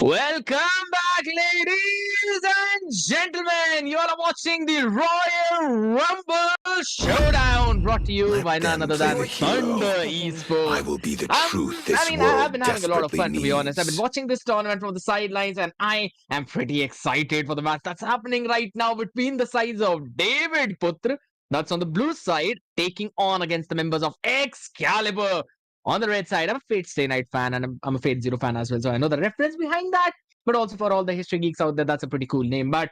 Welcome back, ladies and gentlemen. You all are watching the Royal Rumble Showdown, brought to you Let by none them other play than the hero. Thunder I Esports. will be the truth this I've world been having a lot of desperately fun, to be honest. I've been needs. watching this tournament from the sidelines, and I am pretty excited for the match that's happening right now between the sides of David Putra, that's on the blue side, taking on against the members of Excalibur. On the red side, I'm a Fate Stay Night fan, and I'm a Fate Zero fan as well, so I know the reference behind that. But also for all the history geeks out there, that's a pretty cool name. But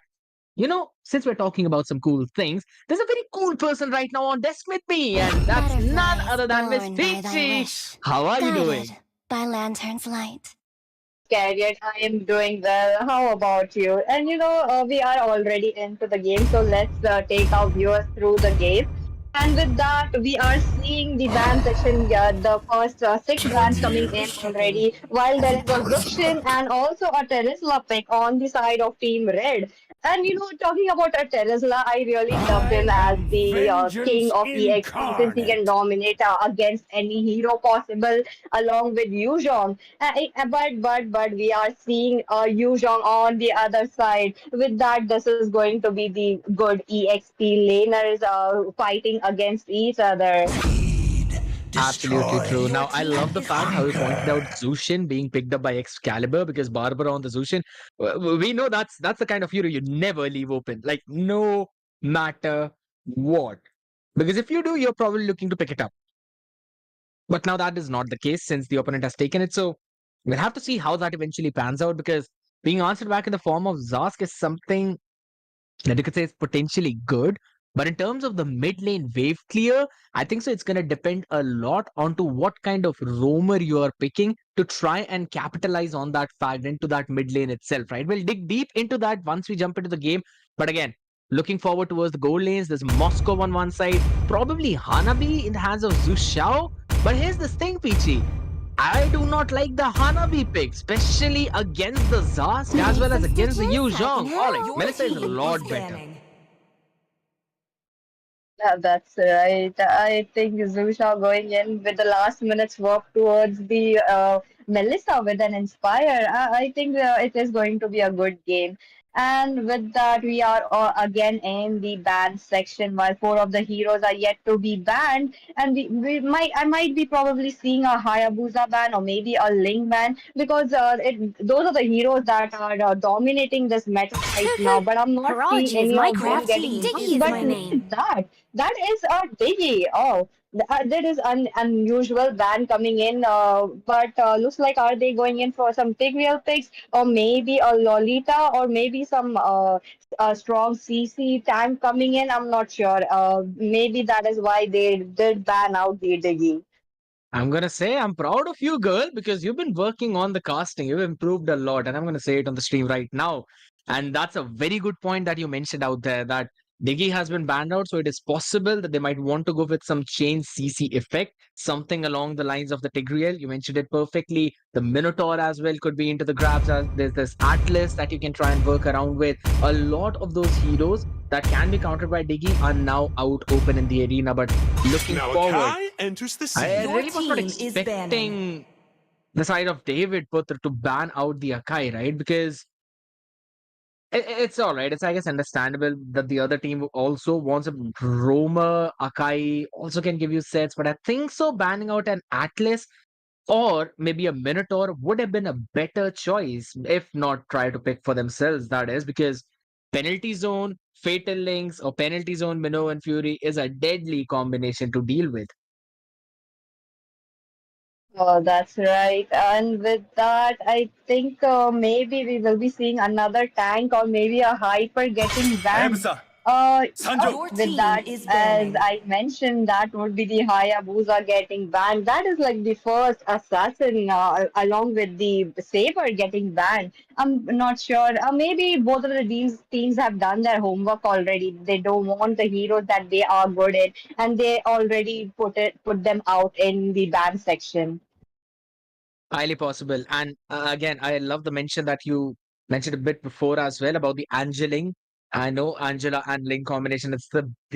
since we're talking about some cool things, there's a very cool person right now on desk with me, and that's none Butterflies other than Miss born by thy Peachy. wish, How are you guided doing? by lantern's light. Carrier, I am doing well. How about you? And we are already into the game, so let's take our viewers through the game. And with that, we are seeing the ban section, the first six bans coming in Cheers. already, while there is a Push Lucian luck. and also a Terizla pick on the side of Team Red. And talking about a Terizla, I really loved him I as am the king vengeance of EXP since he can incarnate. dominate against any hero possible along with Yuzhong. But we are seeing Yuzhong on the other side. With that, this is going to be the good EXP laners fighting against each other. Feed. Absolutely true. Destroy. Now, Your I team love the fact how you pointed out hunger. Zushin being picked up by Excalibur because Barbara on the Zushin, we know that's the kind of hero you never leave open, like no matter what. Because if you do, you're probably looking to pick it up. But now that is not the case since the opponent has taken it. So we'll have to see how that eventually pans out because being answered back in the form of Zask is something that you could say is potentially good. But in terms of the mid lane wave clear, I think so it's going to depend a lot onto what kind of roamer you are picking to try and capitalize on that fact into that mid lane itself, right? We'll dig deep into that once we jump into the game. But again, looking forward towards the gold lanes, there's Moscow on one side, probably Hanabi in the hands of Zhu Xiao. But here's this thing, Peachy. I do not like the Hanabi pick, especially against the Zask as well as Some against the stitches, Yu I can Zhong. All right, help. Your Melissa is a team is lot better. banning. Yeah, that's right. I think Zusha going in with the last minute's work towards the Melissa with an Inspire. I think it is going to be a good game. And with that, we are again in the banned section while four of the heroes are yet to be banned. And I might be probably seeing a Hayabusa ban or maybe a Ling ban because those are the heroes that are dominating this meta right now. But I'm not seeing Horology is any my of them crafty. getting Diggy banned. is But my look name. at that. That is a Diggy. Oh, that is an unusual ban coming in. But looks like are they going in for some Tigreal picks or maybe a Lolita or maybe some a strong CC tank coming in? I'm not sure. Maybe that is why they did ban out the Diggy. I'm gonna say I'm proud of you, girl, because you've been working on the casting. You've improved a lot, and I'm gonna say it on the stream right now. And that's a very good point that you mentioned out there that Diggy has been banned out, so it is possible that they might want to go with some chain CC effect, something along the lines of the Tigreal. You mentioned it perfectly. The Minotaur as well could be into the grabs. As there's this Atlas that you can try and work around with. A lot of those heroes that can be countered by Diggy are now out open in the arena. But looking forward, Malachi enters the I scene. Your really was not team is banning. expecting the side of David Putra to ban out the Akai, right? Because it's all right. It's, I guess, understandable that the other team also wants a roamer. Akai also can give you sets, but I think so banning out an Atlas or maybe a Minotaur would have been a better choice, if not try to pick for themselves, that is, because penalty zone, fatal links, or penalty zone Minnow and Fury is a deadly combination to deal with. Oh, that's right. And with that, I think maybe we will be seeing another tank or maybe a hyper getting banned. Hayabusa. Your With team that, is as banning. I mentioned, that would be the Hayabusa getting banned. That is like the first assassin, along with the Saber getting banned. I'm not sure. Maybe both of the teams have done their homework already. They don't want the heroes that they are good in, and they already put them out in the ban section. Highly possible. And again, I love the mention that you mentioned a bit before as well about the Angeling. I know Angela and Link combination.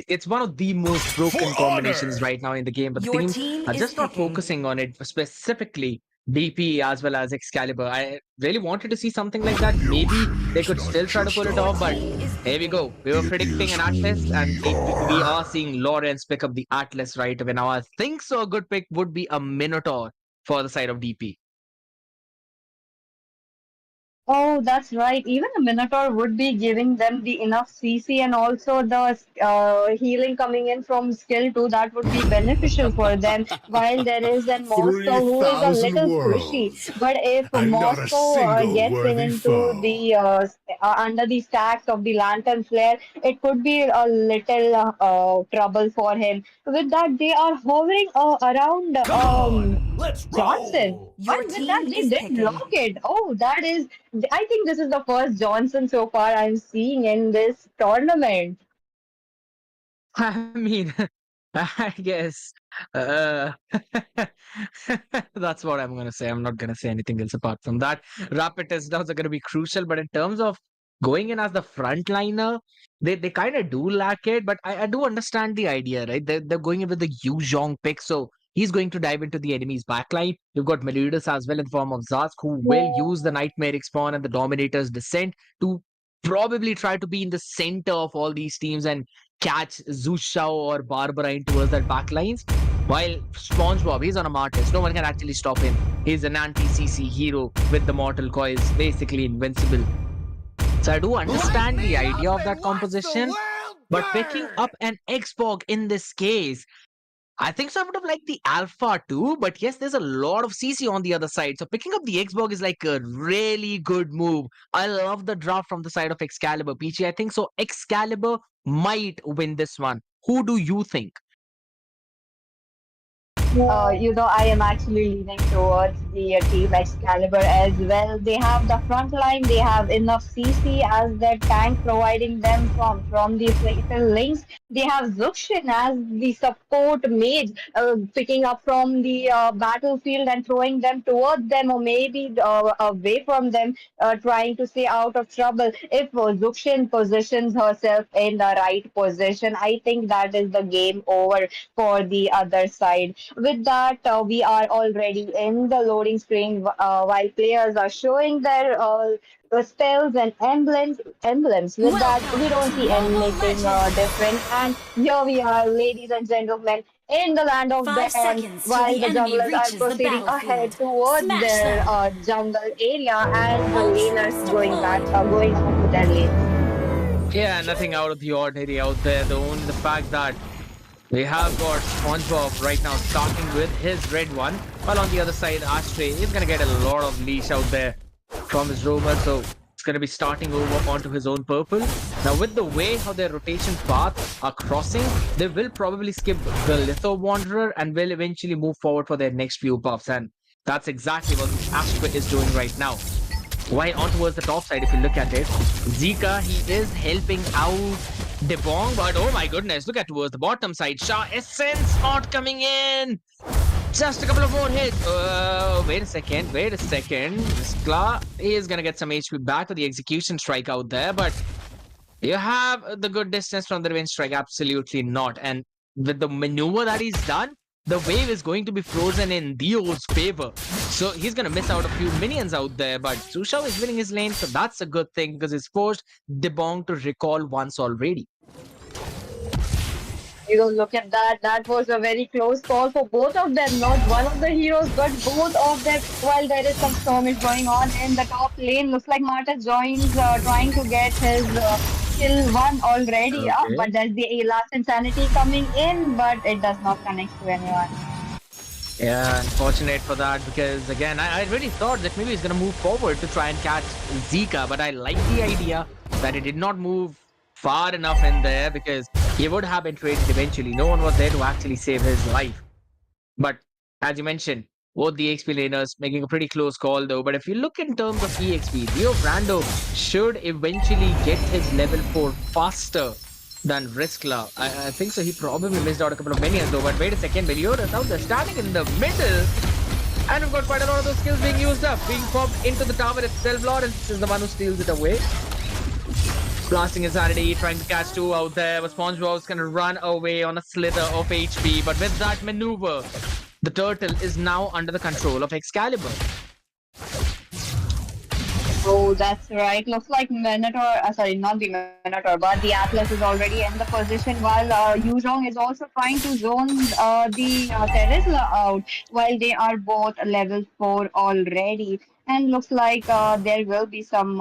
It's one of the most For broken combinations honor. right now in the game, but the Your teams team are is just not picking. focusing on it specifically. DP as well as Excalibur. I really wanted to see something like that. Maybe they could still try to pull it off, but here we go. We were predicting an Atlas, and we are seeing Lawrence pick up the Atlas right away. Now, I think so. A good pick would be a Minotaur for the side of DP. Oh, that's right. Even a Minotaur would be giving them the enough CC and also the healing coming in from skill too. That would be beneficial for them. While there is an Moscow who is a 3,000 little squishy, worlds, but if and not a Moscow single gets in worthy into foe. the under the stacks of the Lantern Flare, it could be a little trouble for him. With that, they are hovering around Come on, let's Johnson. roll! But Your with that, team they is did picking. lock it. Oh, that is. I think this is the first Johnson so far I'm seeing in this tournament. I mean, I guess uh, that's what I'm going to say. I'm not going to say anything else apart from that. Rapid touchdowns are going to be crucial, but in terms of going in as the frontliner, they kind of do lack it. But I do understand the idea, right? They're going in with the Yu Zhong pick, so he's going to dive into the enemy's backline. You've got Meliodas as well in the form of Zask, who will use the Nightmare Spawn and the Dominator's Descent to probably try to be in the center of all these teams and catch Zushao or Barbarine towards that backlines. While SpongeBob, he's on a Martis. No one can actually stop him. He's an anti-CC hero with the Mortal Coils, basically invincible. So I do Light understand the me idea up of that and watch the composition, world but picking up burn! an Xbox in this case, I think so. I would have liked the Alpha too, but yes, there's a lot of CC on the other side. So picking up the Xbox is like a really good move. I love the draft from the side of Excalibur. Peachy, I think so. Excalibur might win this one. Who do you think? I am actually leaning towards the Team Excalibur as well. They have the front line, they have enough CC as their tank providing them from the fatal links. They have Zuxin as the support mage, picking up from the battlefield and throwing them towards them or maybe away from them, trying to stay out of trouble. If Zuxin positions herself in the right position, I think that is the game over for the other side. With that, we are already in the loading screen while players are showing their spells and emblems. With that, we Welcome don't to see Mobile anything Legends! different. And here we are, ladies and gentlemen, in the land of 5 Dan, seconds till while the the enemy junglers are reaches the proceeding ahead battlefield. towards Smash their them! jungle area, and the laners Ultras going deployed! on to their lane. Yeah, nothing out of the ordinary out there. The fact that we have got SpongeBob right now starting with his red one, while on the other side, Ashtray is going to get a lot of leash out there from his roamer, so it's going to be starting over onto his own purple. Now, with the way how their rotation paths are crossing, they will probably skip the Litho Wanderer and will eventually move forward for their next few buffs, and that's exactly what Ashtray is doing right now. While on towards the top side, if you look at it, Zika, he is helping out Debong, but oh my goodness, look at towards the bottom side. Shah Essence not coming in. Just a couple of more hits. Wait a second. Skla is going to get some HP back with the execution strike out there, but you have the good distance from the revenge strike. Absolutely not. And with the maneuver that he's done, the wave is going to be frozen in Dio's favor. So he's going to miss out a few minions out there, but Sushao is winning his lane, so that's a good thing because it's forced Debong to recall once already. Look at that. That was a very close call for both of them. Not one of the heroes, but both of them. While there is some stormish going on in the top lane, looks like Marta joins, trying to get his kill one already. Okay. But there's the last insanity coming in, but it does not connect to anyone. Yeah, unfortunate for that because again, I really thought that maybe he's going to move forward to try and catch Zika, but I like the idea that he did not move far enough in there because he would have been traded eventually. No one was there to actually save his life. But as you mentioned, both the XP laners making a pretty close call though. But if you look in terms of EXP, Rio Brando should eventually get his level 4 faster than Riskla. I think so. He probably missed out a couple of minions though. But wait a second, Meliodas out there standing in the middle. And we've got quite a lot of those skills being used up, being popped into the tower itself. Lawrence is the one who steals it away. Blasting Insanity, trying to catch two out there, but SpongeBob's gonna run away on a slither of HP. But with that maneuver, the turtle is now under the control of Excalibur. Oh, that's right. Looks like Minotaur, sorry, not the Minotaur, but the Atlas is already in the position while Yuzhong is also trying to zone the Terizla out while they are both level 4 already. And looks like there will be some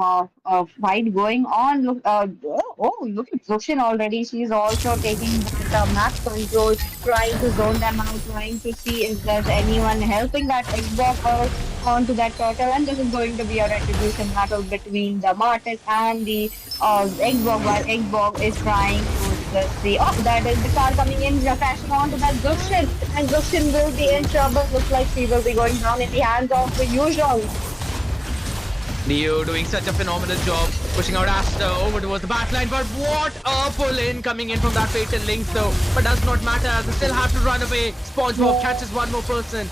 fight going on. Look at Zushin already. She's also taking that map control, trying to zone them out, trying to see if there's anyone helping that Xbox or onto that turtle, and this is going to be a retribution battle between the Martis and the Eggbog, while Eggbog is trying to just see. Oh, that is the car coming in, crashing onto that Zushin, and Zushin will be in trouble. Looks like she will be going down in the hands of Yuzhong. Leo doing such a phenomenal job, pushing out Asta over towards the backline, but what a pull-in coming in from that Fatal Lynx though, but does not matter as they still have to run away. SpongeBob catches one more person.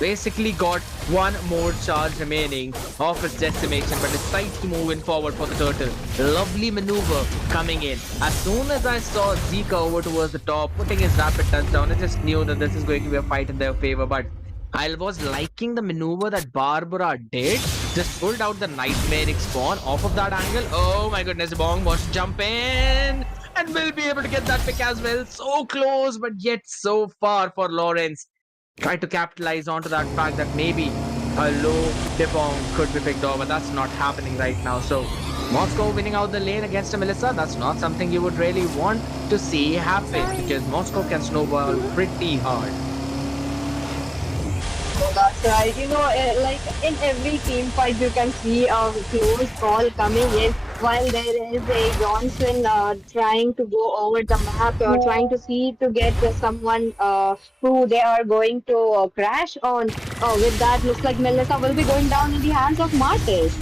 Basically got one more charge remaining of his decimation, but decides to move in forward for the turtle. Lovely maneuver coming in. As soon as I saw Zika over towards the top, putting his rapid touchdown, I just knew that this is going to be a fight in their favor, but I was liking the maneuver that Barbara did. Just pulled out the Nightmare spawn off of that angle. Oh my goodness, Bong wants to jump in and will be able to get that pick as well. So close, but yet so far for Lawrence. Try to capitalize onto that fact that maybe a low Depong could be picked off, but that's not happening right now. So Moscow winning out the lane against a Melissa, that's not something you would really want to see happen because Moscow can snowball pretty hard. Oh, that's right. Like in every team fight, you can see a close call coming in while there is a Johnson trying to go over the map, trying to see to get someone who they are going to crash on. With that, looks like Melissa will be going down in the hands of Martis.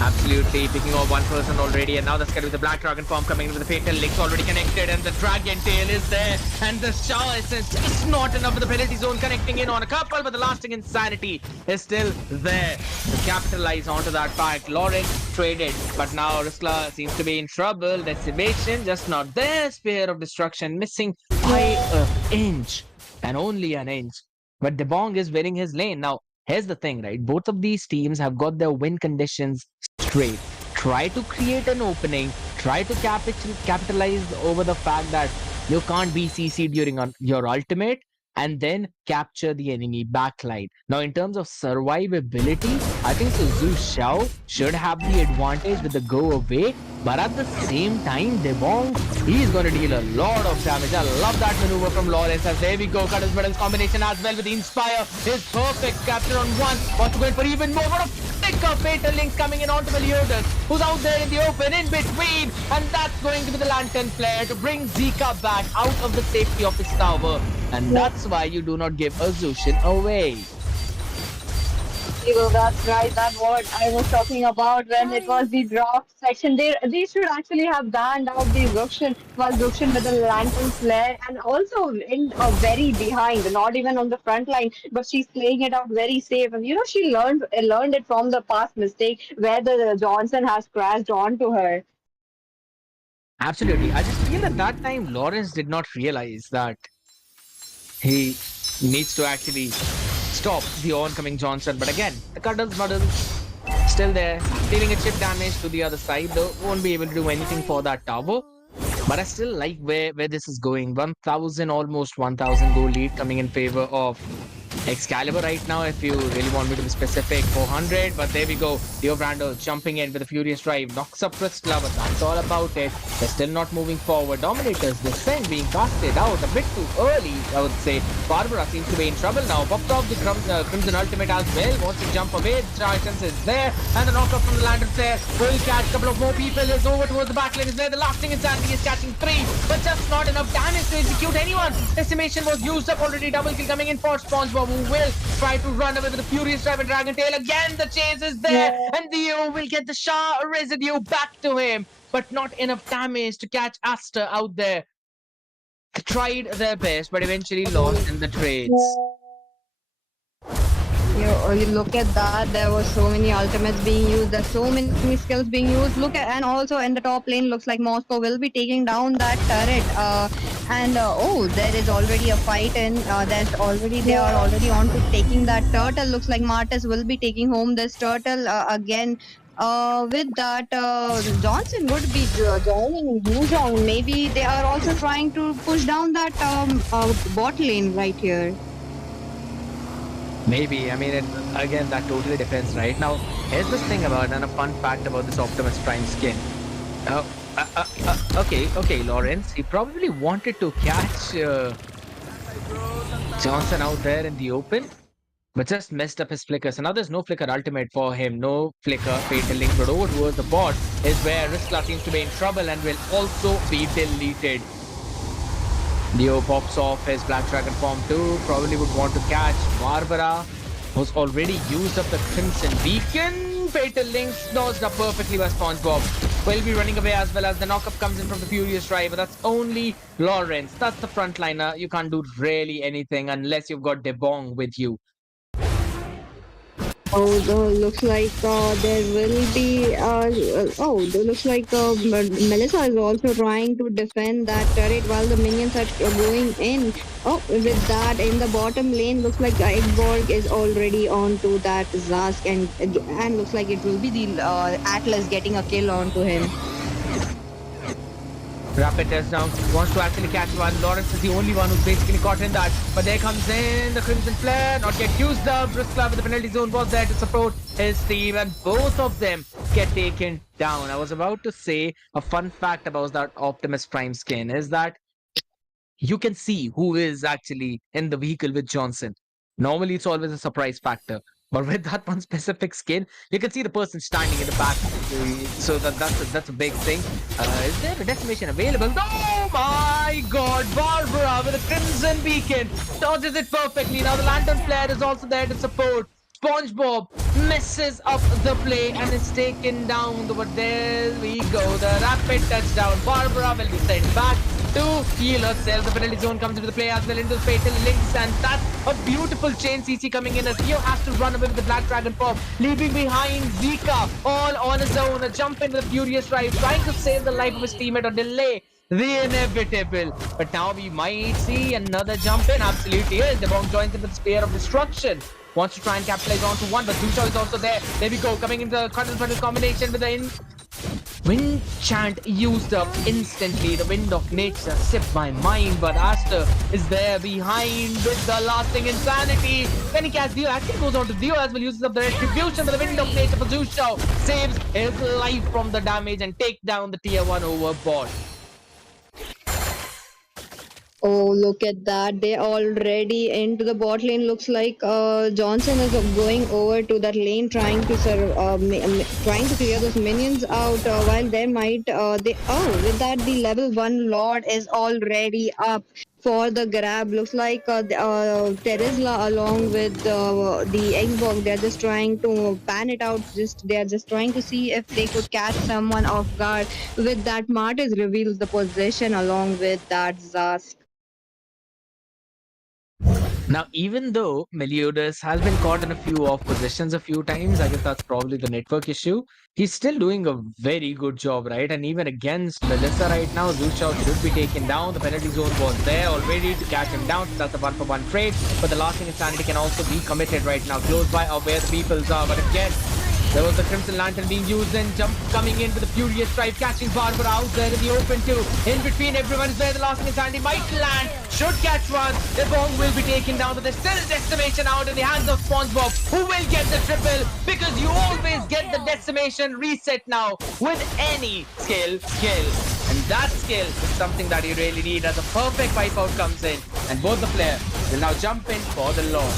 Absolutely, picking off one person already, and now that's going to be the Black Dragon form coming in with the Fatal Links already connected, and the Dragon Tail is there, and the Shaw is just not enough with the penalty zone connecting in on a couple, but the lasting insanity is still there to capitalize onto that fact. Lawrence traded, but now Risla seems to be in trouble. Decimation just not there. Spear of Destruction missing by an inch, and only an inch. But Debong is winning his lane. Now, here's the thing, right? Both of these teams have got their win conditions straight. Try to create an opening. Try to capitalize over the fact that you can't be CC during your ultimate, and then capture the enemy backline. Now, in terms of survivability, I think so Zhu Xiao should have the advantage with the go away, but at the same time, Debong, he's going to deal a lot of damage. I love that maneuver from Lawrence as there we go. Cut his medals combination as well with the Inspire. His perfect capture on one. Wants to go in for even more. What a pick of Fatal Links coming in onto Meliodas, who's out there in the open, in between. And that's going to be the Lantern Flare to bring Zika back out of the safety of his tower. And that's why you do not give a Zushin away. Well, that's right. That's what I was talking about when it was the draft section. They should actually have banned out the Zuxian, while Zuxian with the Lantern Flare and also in very behind, not even on the front line, but she's playing it out very safe. And she learned it from the past mistake where the Johnson has crashed onto her. Absolutely. I just feel at that time Lawrence did not realize that he needs to actually stop the oncoming Johnson. But again, the Cuddles Muddles still there, dealing a chip damage to the other side, though won't be able to do anything for that tower. But I still like where this is going. 1,000, almost 1,000 goal lead coming in favor of Excalibur right now, if you really want me to be specific. 400, but there we go. Leo Brando jumping in with a furious drive, knocks up Priscilla, but that's all about it. They're still not moving forward. Dominators descent being casted out a bit too early, I would say. Barbara seems to be in trouble now. Popped off the Crimson Ultimate as well. Wants to jump away. The chance is there, and the knockup from the Lantern Flare will catch a couple of more people. Is over towards the backline. Is there? The lasting insanity is catching 3, but just not enough damage to execute anyone. Decimation was used up already. Double kill coming in for SpongeBob, who will try to run away with a furious drive and Dragon Tail. Again, the chase is there, and Theo will get the Shah residue back to him, but not enough damage to catch Aster out there. They tried their best, but eventually lost in the trades. You look at that. There were so many ultimates being used. There's so many skills being used. And also in the top lane, looks like Moscow will be taking down that turret. And oh, there is already a fight in. They are already on to taking that turtle. Looks like Martis will be taking home this turtle again. With that, Johnson would be joining Yuzhong. Maybe they are also trying to push down that bot lane right here. Maybe. I mean, again, that totally depends, right? Now, here's this thing about, and a fun fact about this Optimus Prime skin. Uh, okay, Lawrence. He probably wanted to catch Johnson out there in the open, but just messed up his flicker. So now there's no flicker ultimate for him. No flicker, fatal link, but over towards the bot is where Riskla seems to be in trouble and will also be deleted. Leo pops off his Black Dragon form too. Probably would want to catch Barbara, who's already used up the Crimson Beacon. Fatal Links dodged up perfectly by SpongeBob. Will be running away as well as the knockup comes in from the Furious Driver. That's only Lawrence. That's the frontliner. You can't do really anything unless you've got Debong with you. Oh, looks like there will be. Looks like Melissa is also trying to defend that turret while the minions are going in. Oh, with that in the bottom lane, looks like Eggborg is already on to that Zask, and looks like it will be the Atlas getting a kill onto him. Rapid test down, wants to actually catch one. Lawrence is the only one who's basically caught in that. But there comes in the Crimson Flare, not yet used up. Riskla with the penalty zone was there to support his team, and both of them get taken down. I was about to say a fun fact about that Optimus Prime skin is that you can see who is actually in the vehicle with Johnson. Normally, it's always a surprise factor. But with that one specific skin, you can see the person standing in the back. So that's a big thing. Is there a decimation available? Oh my god! Barbara with a Crimson Beacon dodges it perfectly. Now the Lantern Flare is also there to support. SpongeBob messes up the play and is taken down. But there we go. The rapid touchdown. Barbara will be sent back to heal herself. The penalty zone comes into the play as well into the fatal links, and that's a beautiful chain CC coming in as Theo has to run away with the Black Dragon form, leaving behind Zika all on his own. A jump in with a furious drive, trying to save the life of his teammate or delay the inevitable. But now we might see another jump in. Absolutely is. Debong joins in with the Spear of Destruction. Wants to try and capitalize onto one, but Zusha is also there. There we go, coming into the Cotton combination with the Wind Chant used up instantly. The Wind of Nature sipped my mind, but Aster is there behind with the lasting insanity. When he casts Dio, actually goes on to Dio as well, uses up the Retribution, but the Wind of Nature for Zusha saves his life from the damage and take down the tier 1 overboard. Oh, look at that. They already into the bot lane. Looks like Johnson is going over to that lane trying to trying to clear those minions out while there might with that the level 1 Lord is already up for the grab. Looks like Terizla along with the Xbox, they're just trying to pan it out. They are just trying to see if they could catch someone off guard. With that, Martis reveals the position along with that Zask. Now, even though Meliodas has been caught in a few off positions a few times, I guess that's probably the network issue. He's still doing a very good job, right? And even against Melissa right now, Zushao should be taken down. The penalty zone was there already to catch him down. That's a 1-for-1 trade. But the lasting insanity can also be committed right now, close by of where the peoples are. But again, there was the Crimson Lantern being used and jump coming in with the Furious Drive, catching Barbara out there in the open too. In between everyone is where the lasting insanity might land. Should catch one. The bomb will be taken down, but there's still decimation out in the hands of SpongeBob, who will get the triple because you always get the decimation reset now with any skill. And that skill is something that you really need as a perfect wipeout comes in. And both the players will now jump in for the Lord.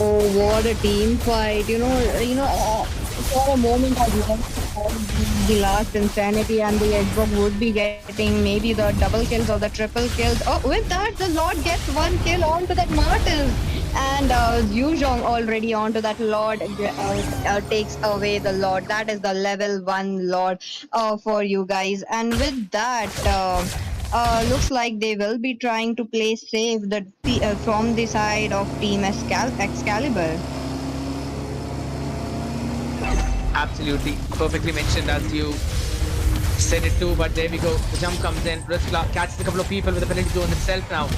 Oh, what a team fight! For a moment I left the last insanity, and the Xbox would be getting maybe the double kills or the triple kills. Oh, with that, the Lord gets one kill onto that Martis, and Yuzhong already onto that Lord takes away the Lord. That is the level 1 Lord for you guys, and with that. Looks like they will be trying to play safe from the side of Team Excalibur. Absolutely. Perfectly mentioned as you Send it to, but there we go. The jump comes in. Riskla catches a couple of people with the penalty zone itself now.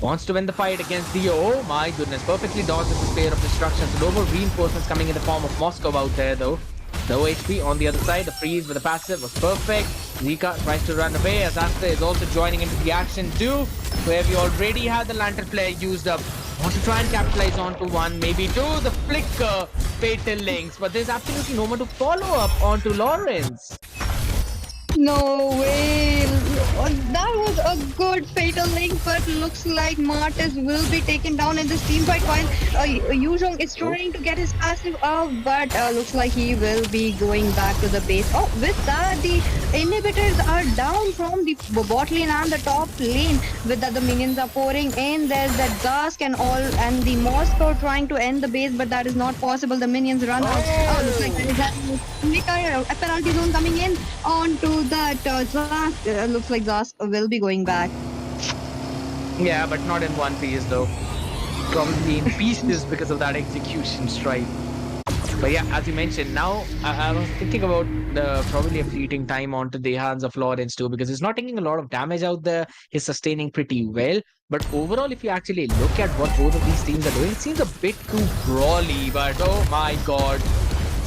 Wants to win the fight against Dio. Oh my goodness. Perfectly dodged with this pair of destructions. So no more reinforcements coming in the form of Moscow out there though. No HP on the other side. The freeze with the passive was perfect. Zika tries to run away as Asta is also joining into the action too, where we already had the Lantern Flare used up. Want to try and capitalize onto one, maybe two. The flicker, fatal links, but there's absolutely no one to follow up onto Lawrence. No way. That was a good fatal link, but looks like Martis will be taken down in this team fight while Yuzhong is trying to get his passive out, but looks like he will be going back to the base. Oh, with that, the inhibitors are down from the bot lane and the top lane. With that, the minions are pouring in. There's that Gask and all, and the Moscow trying to end the base, but that is not possible. The minions run out. Oh, looks like there is a penalty zone coming in onto that Zask. Looks like Zask will be going back. Yeah, but not in one piece though. Probably in pieces because of that execution strike. But yeah, as you mentioned, now I was thinking about probably a fleeting time onto the hands of Lawrence too, because he's not taking a lot of damage out there. He's sustaining pretty well. But overall, if you actually look at what both of these teams are doing, it seems a bit too brawly. But oh my god.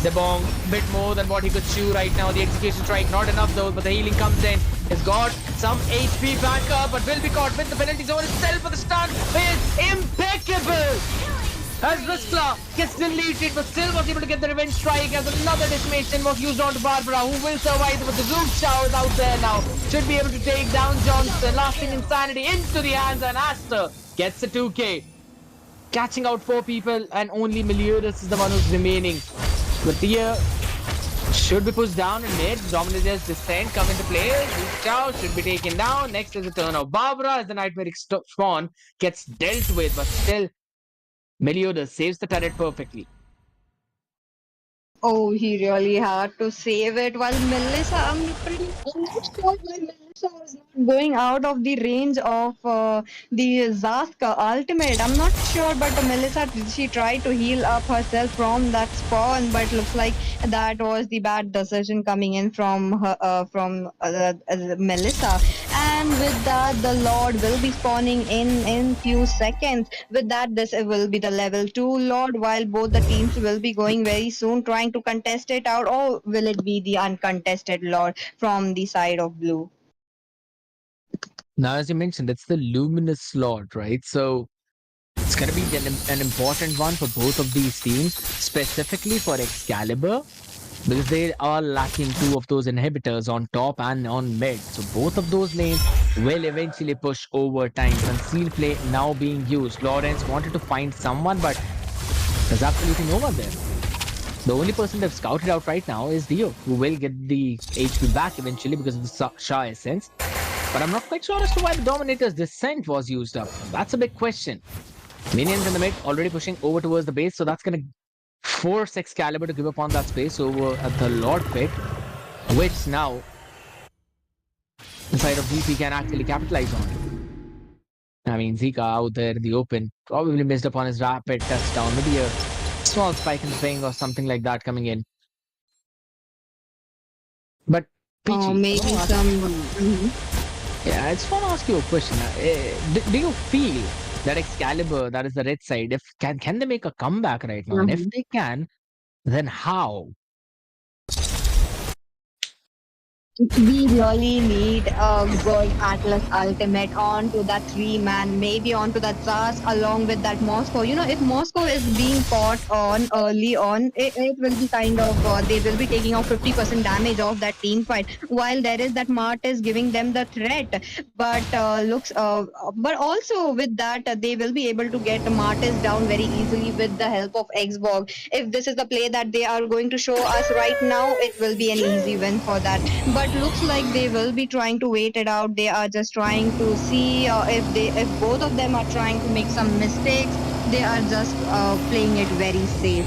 Debong, bit more than what he could chew right now. The execution strike, not enough though, but the healing comes in. He's got some HP back up, but will be caught with the penalty zone itself for the stun. Is impeccable! As Riskla gets deleted, but still was able to get the revenge strike as another decimation was used on to Barbara, who will survive with the roof showers out there now. Should be able to take down Johnson, lasting insanity into the hands, and Aster gets a 2k. Catching out 4 people, and only Meliodas is the one who's remaining. Thea should be pushed down in mid. Dominator's descent come into play. Chow should be taken down. Next is the turn of Barbara as the Nightmare Spawn gets dealt with, but still Meliodas saves the turret perfectly. Oh, he really had to save it. While Melissa, I'm not sure why Melissa was not going out of the range of the Zaska ultimate. I'm not sure, but Melissa, she tried to heal up herself from that spawn, but looks like that was the bad decision coming in from her, Melissa. And with that, the Lord will be spawning in few seconds. With that, this will be the level 2 Lord, while both the teams will be going very soon, trying to contest it out, or will it be the uncontested Lord from the side of blue? Now, as you mentioned, it's the Luminous Lord, right? So it's going to be an important one for both of these teams, specifically for Excalibur, because they are lacking 2 of those inhibitors on top and on mid. So both of those lanes will eventually push over time. Conceal play now being used. Lawrence wanted to find someone, but there's absolutely no one there. The only person they've scouted out right now is Dio, who will get the HP back eventually because of the Shah essence. But I'm not quite sure as to why the Dominator's Descent was used up. That's a big question. Minions in the mid already pushing over towards the base, so that's going to force Excalibur to give up on that space over at the Lord Pit, which now the side of GP can actually capitalize on. I mean, Zika out there in the open probably missed upon his rapid touchdown. Maybe a small spike in the ping or something like that coming in. But Peachy, Maybe some. Yeah, I just want to ask you a question. Do you feel that Excalibur, that is the red side, if can they make a comeback right now? And if they can, then how? We really need a good Atlas ultimate onto that 3-man, maybe onto that Zas along with that Moscow. You know, if Moscow is being caught on early on, it will be kind of, they will be taking off 50% damage of that team fight, while there is that Mart is giving them the threat. But but also with that, they will be able to get Martis down very easily with the help of Xbox. If this is the play that they are going to show us right now, it will be an easy win for that. But looks like they will be trying to wait it out. They are just trying to see if both of them are trying to make some mistakes. They are just playing it very safe.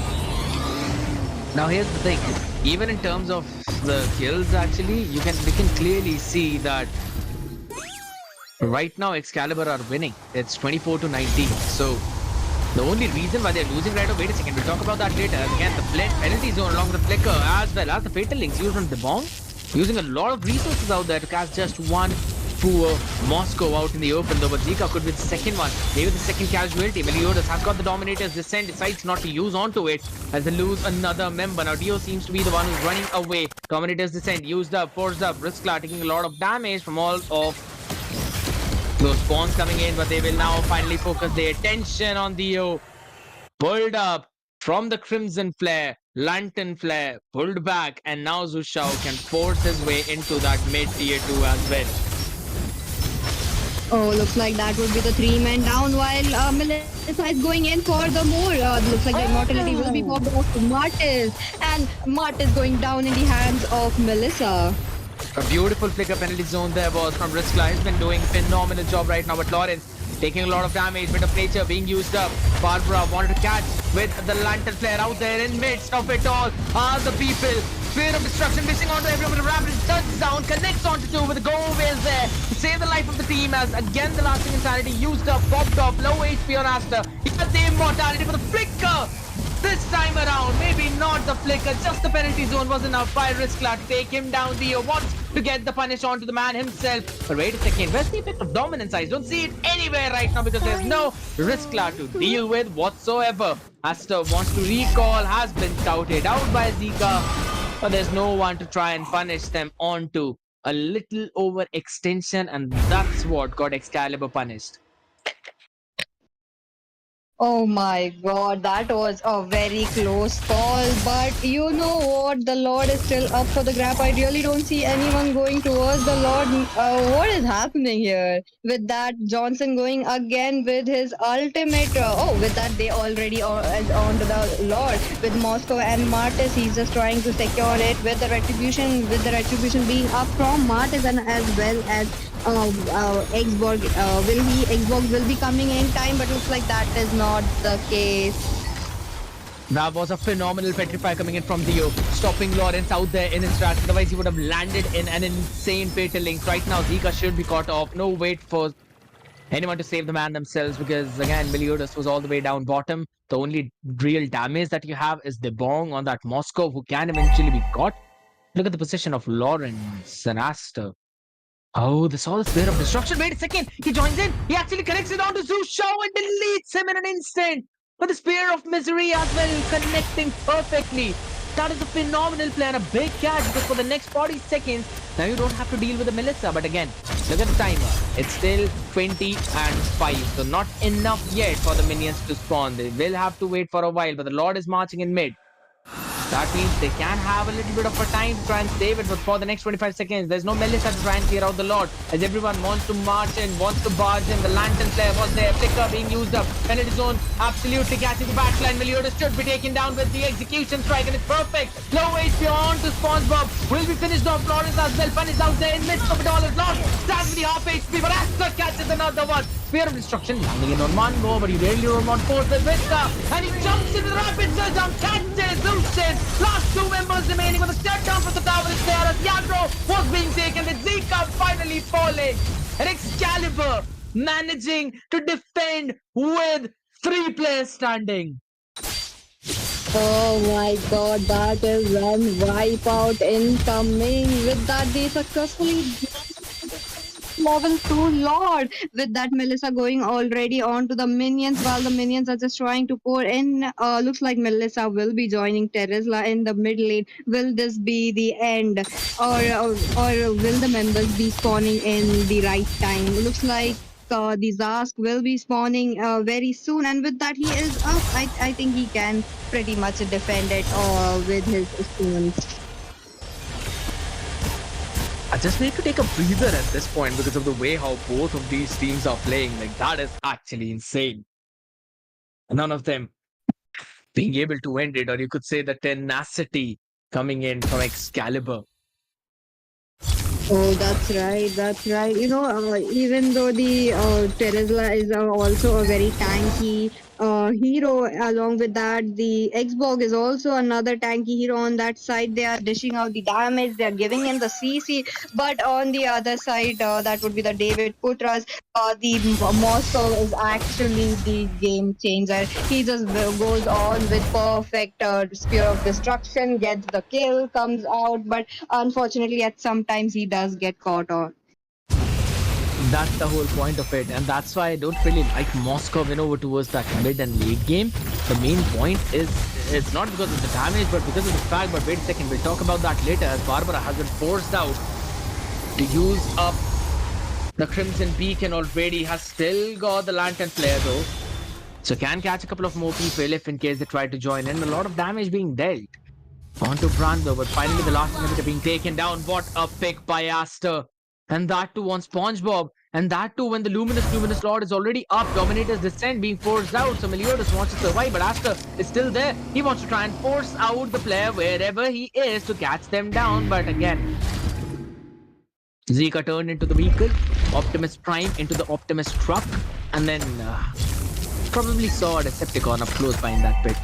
Now here's the thing. Even in terms of the kills, actually, we can clearly see that right now Excalibur are winning. It's 24-19. So the only reason why they're losing right now, wait a second, we'll talk about that later. Again, the blend penalty zone along with the flicker as well as the fatal links used on the bomb using a lot of resources out there to catch just one poor Moscow out in the open, though. But Zika could be the second one, maybe the second casualty. Meliodas has got the Dominator's Descent, decides not to use onto it as they lose another member. Now Dio seems to be the one who's running away. Dominator's Descent used up, forced up. Riskla taking a lot of damage from all of those spawns coming in, but they will now finally focus their attention on Dio. Pulled up from the Crimson Flare, Lantern Flare, pulled back, and now Zushao can force his way into that mid tier 2 as well. Oh, looks like that would be the 3-man down while Melissa is going in for the more. Looks like the immortality will be popped off to Martis. And Martis going down in the hands of Melissa. A beautiful flicker penalty zone there was from Riskla. He's been doing phenomenal job right now, but Lawrence taking a lot of damage, bit of nature being used up. Barbara wanted to catch with the Lantern Flare out there in midst of it all. Are the people. Spear of Destruction missing onto everyone with a rapid touch down, connects onto two with the go waves there to save the life of the team as again the lasting insanity used up, popped off, low HP on Asta. He got the immortality for the flicker. This time around, maybe not the flicker, just the penalty zone was enough by Riskla to take him down. Dio wants to get the punish onto the man himself. But wait a second, where's the effect of dominance? I don't see it anywhere right now because there's no Riskla to deal with whatsoever. Asta wants to recall, has been scouted out by Zika, but there's no one to try and punish them onto. A little overextension, and that's what got Excalibur punished. Oh my god, that was a very close call. But you know what? The Lord is still up for the grab. I really don't see anyone going towards the Lord. What is happening here? With that, Johnson going again with his ultimate. With that, they already are on to the Lord. With Moscow and Martis, he's just trying to secure it with the retribution. With the retribution being up from Martis and as well as Xbox. Xbox will be coming in time, but looks like that is not the case. That was a phenomenal Petrify coming in from Dio, stopping Lawrence out there in his tracks. Otherwise, he would have landed in an insane fatal link. Right now, Zika should be caught off. No wait for anyone to save the man themselves because, again, Meliodas was all the way down bottom. The only real damage that you have is the bong on that Moscow who can eventually be caught. Look at the position of Lawrence and Asta. Oh, they saw the Spear of Destruction. Wait a second. He joins in. He actually connects it onto Zhu Shao and deletes him in an instant. But the Spear of Misery as well, connecting perfectly. That is a phenomenal play and a big catch because for the next 40 seconds, now you don't have to deal with the Melissa. But again, look at the timer. It's still 20 and 5. So not enough yet for the minions to spawn. They will have to wait for a while. But the Lord is marching in mid. That means they can have a little bit of a time to try and save it, but for the next 25 seconds, there's no Melissa to try and clear out the Lord, as everyone wants to march in, wants to barge in. The Lantern Flare was there, Flicker being used up, penalty zone absolutely catching the backline. Meliodas should be taken down with the execution strike, and it's perfect. Low HP on to SpongeBob, will be finished off. Lawrence as well, punished out there in midst of it all. Lord stands with the half HP, but Asta catches another one. Spear of Destruction landing in on Mango, but he really don't want force with Vista, and he jumps into the rapid surge down, catches Lucian. Last two members remaining with a step down from the tower is there as Yandro was being taken with Zika finally falling. And Excalibur managing to defend with 3 players standing. Oh my god, that is one wipeout incoming. With that, they successfully level 2 Lord. With that, Melissa going already on to the minions while the minions are just trying to pour in. Looks like Melissa will be joining Teresla in the mid lane. Will this be the end, or will the members be spawning in the right time? Looks like the Zask will be spawning very soon, and with that he is up. I think he can pretty much defend it with his stones. I just need to take a breather at this point because of the way how both of these teams are playing. Like, that is actually insane. None of them being able to end it, or you could say the tenacity coming in from Excalibur. Oh, that's right. That's right. Even though the Terizla is also a very tanky hero, along with that, the Xbox is also another tanky hero. On that side, they are dishing out the damage. They are giving in the CC. But on the other side, that would be the David Putras. The Moscow is actually the game changer. He just goes on with perfect spear of destruction, gets the kill, comes out, but unfortunately at sometimes he does get caught on. That's the whole point of it, and that's why I don't really like Moscow win over towards that mid and late game. The main point is it's not because of the damage, but because of the fact. But wait a second, we'll talk about that later. As Barbara has been forced out to use up the Crimson Beacon already, has still got the Lantern Flare though, so can catch a couple of more people if in case they try to join in. A lot of damage being dealt onto Brando, but finally the last inhibitor being taken down. What a pick by Aster. And that too on SpongeBob. And that too when the Luminous Lord is already up. Dominator's Descent being forced out. So Meliodas wants to survive, but Aster is still there. He wants to try and force out the player wherever he is to catch them down. But again, Zika turned into the vehicle. Optimus Prime into the Optimus truck. And then probably saw a Decepticon up close by in that pit.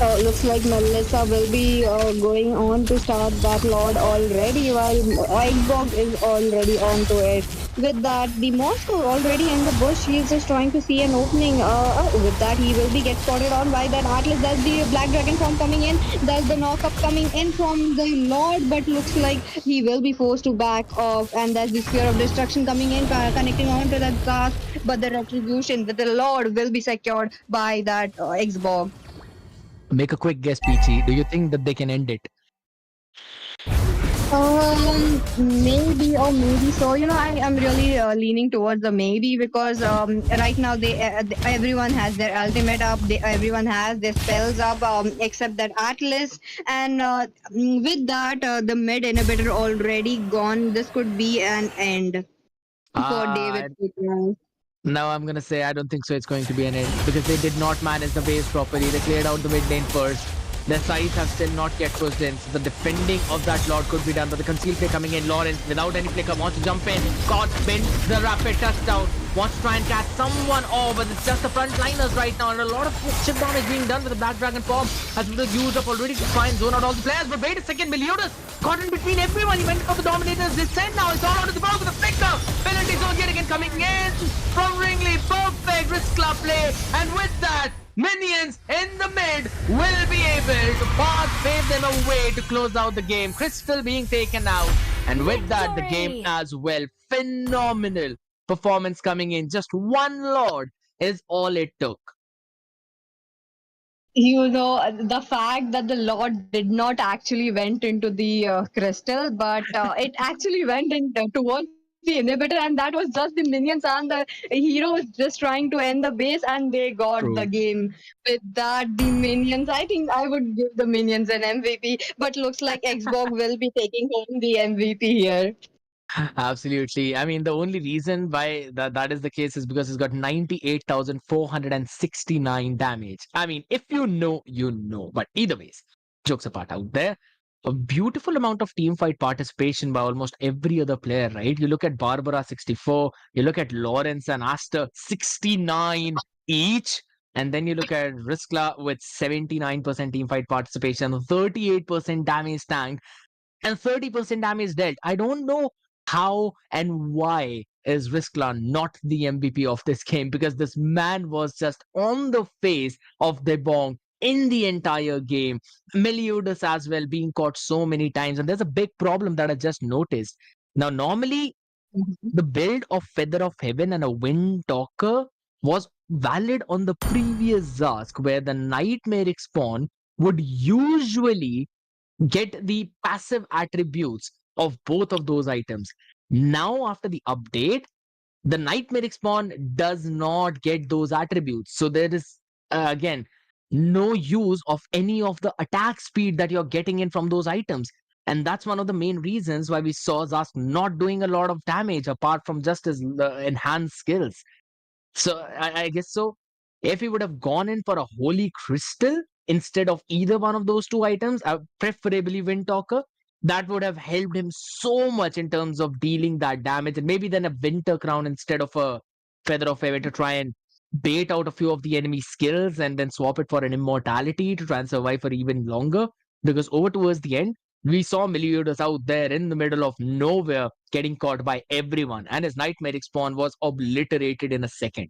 Looks like Melissa will be going on to start that Lord already, while Xbox is already onto it. With that, the Moscow already in the bush. He is just trying to see an opening. With that, he will be get spotted on by that Atlas. That's the Black Dragon form coming in. That's the knockup coming in from the Lord, but looks like he will be forced to back off. And that's the Sphere of Destruction coming in, connecting on to that Zast. But the Retribution, that the Lord will be secured by that Xbox. Make a quick guess, Peachy. Do you think that they can end it? Maybe or maybe so. I am really leaning towards the maybe because right now everyone has their ultimate up. Everyone has their spells up, except that Atlas. And with that, the mid inhibitor already gone. This could be an end for Ah, David. Putra. now I'm gonna say I don't think so. It's going to be an end because they did not manage the base properly. They cleared out the mid lane first. Their sides have still not yet pushed in, so the defending of that Lord could be done. But the concealed play coming in, Lawrence without any flicker wants to jump in. Caught, bent the rapid touchdown. Wants to try and catch someone off, but it's just the frontliners right now. And a lot of chip damage being done with the Black Dragon form has been used up already to try and zone out all the players. But wait a second, Meliodas caught in between everyone. He went for the Dominator's descent now. It's all out of the ball with the flicker. Penalty zone yet again coming in from Ringley. Perfect risk club play. And with that, minions in the mid will be able to pave them a way to close out the game. Crystal being taken out. And with that, the game as well. Phenomenal performance coming in. Just one Lord is all it took. The fact that the Lord did not actually went into the crystal, but it actually went towards the inhibitor, and that was just the minions, and the hero was just trying to end the base, and they got the True. game. With that, the minions, I think I would give the minions an MVP, but looks like Xbox will be taking home the MVP here. Absolutely. I mean, the only reason why that is the case is because it's got 98,469 damage. I mean, if you know, you know. But either ways, jokes apart out there, a beautiful amount of team fight participation by almost every other player, right? You look at Barbara 64, you look at Lawrence and Aster 69 each. And then you look at Riskla with 79% team fight participation, 38% damage tank, and 30% damage dealt. I don't know how and why is Riskla not the MVP of this game, because this man was just on the face of Debong in the entire game. Meliodas as well being caught so many times. And there's a big problem that I just noticed. Now, normally Mhm. the build of Feather of Heaven and a Wind Talker was valid on the previous Zask, where the Nightmare Spawn would usually get the passive attributes of both of those items. Now, after the update, the Nightmare Spawn does not get those attributes. So there is, again, no use of any of the attack speed that you're getting in from those items. And that's one of the main reasons why we saw Zask not doing a lot of damage apart from just his enhanced skills. So I guess so. If he would have gone in for a Holy Crystal instead of either one of those two items, preferably Wind Talker, that would have helped him so much in terms of dealing that damage, and maybe then a winter crown instead of a feather of favor to try and bait out a few of the enemy skills and then swap it for an immortality to try and survive for even longer. Because over towards the end, we saw Meliodas out there in the middle of nowhere getting caught by everyone, and his nightmare spawn was obliterated in a second.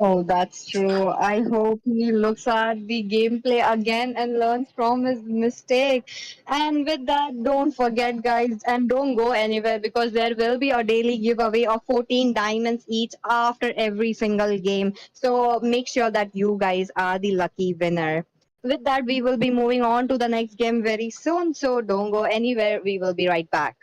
Oh, that's true. I hope he looks at the gameplay again and learns from his mistake. And with that, don't forget, guys, and don't go anywhere because there will be a daily giveaway of 14 diamonds each after every single game. So make sure that you guys are the lucky winner. With that, we will be moving on to the next game very soon. So don't go anywhere. We will be right back.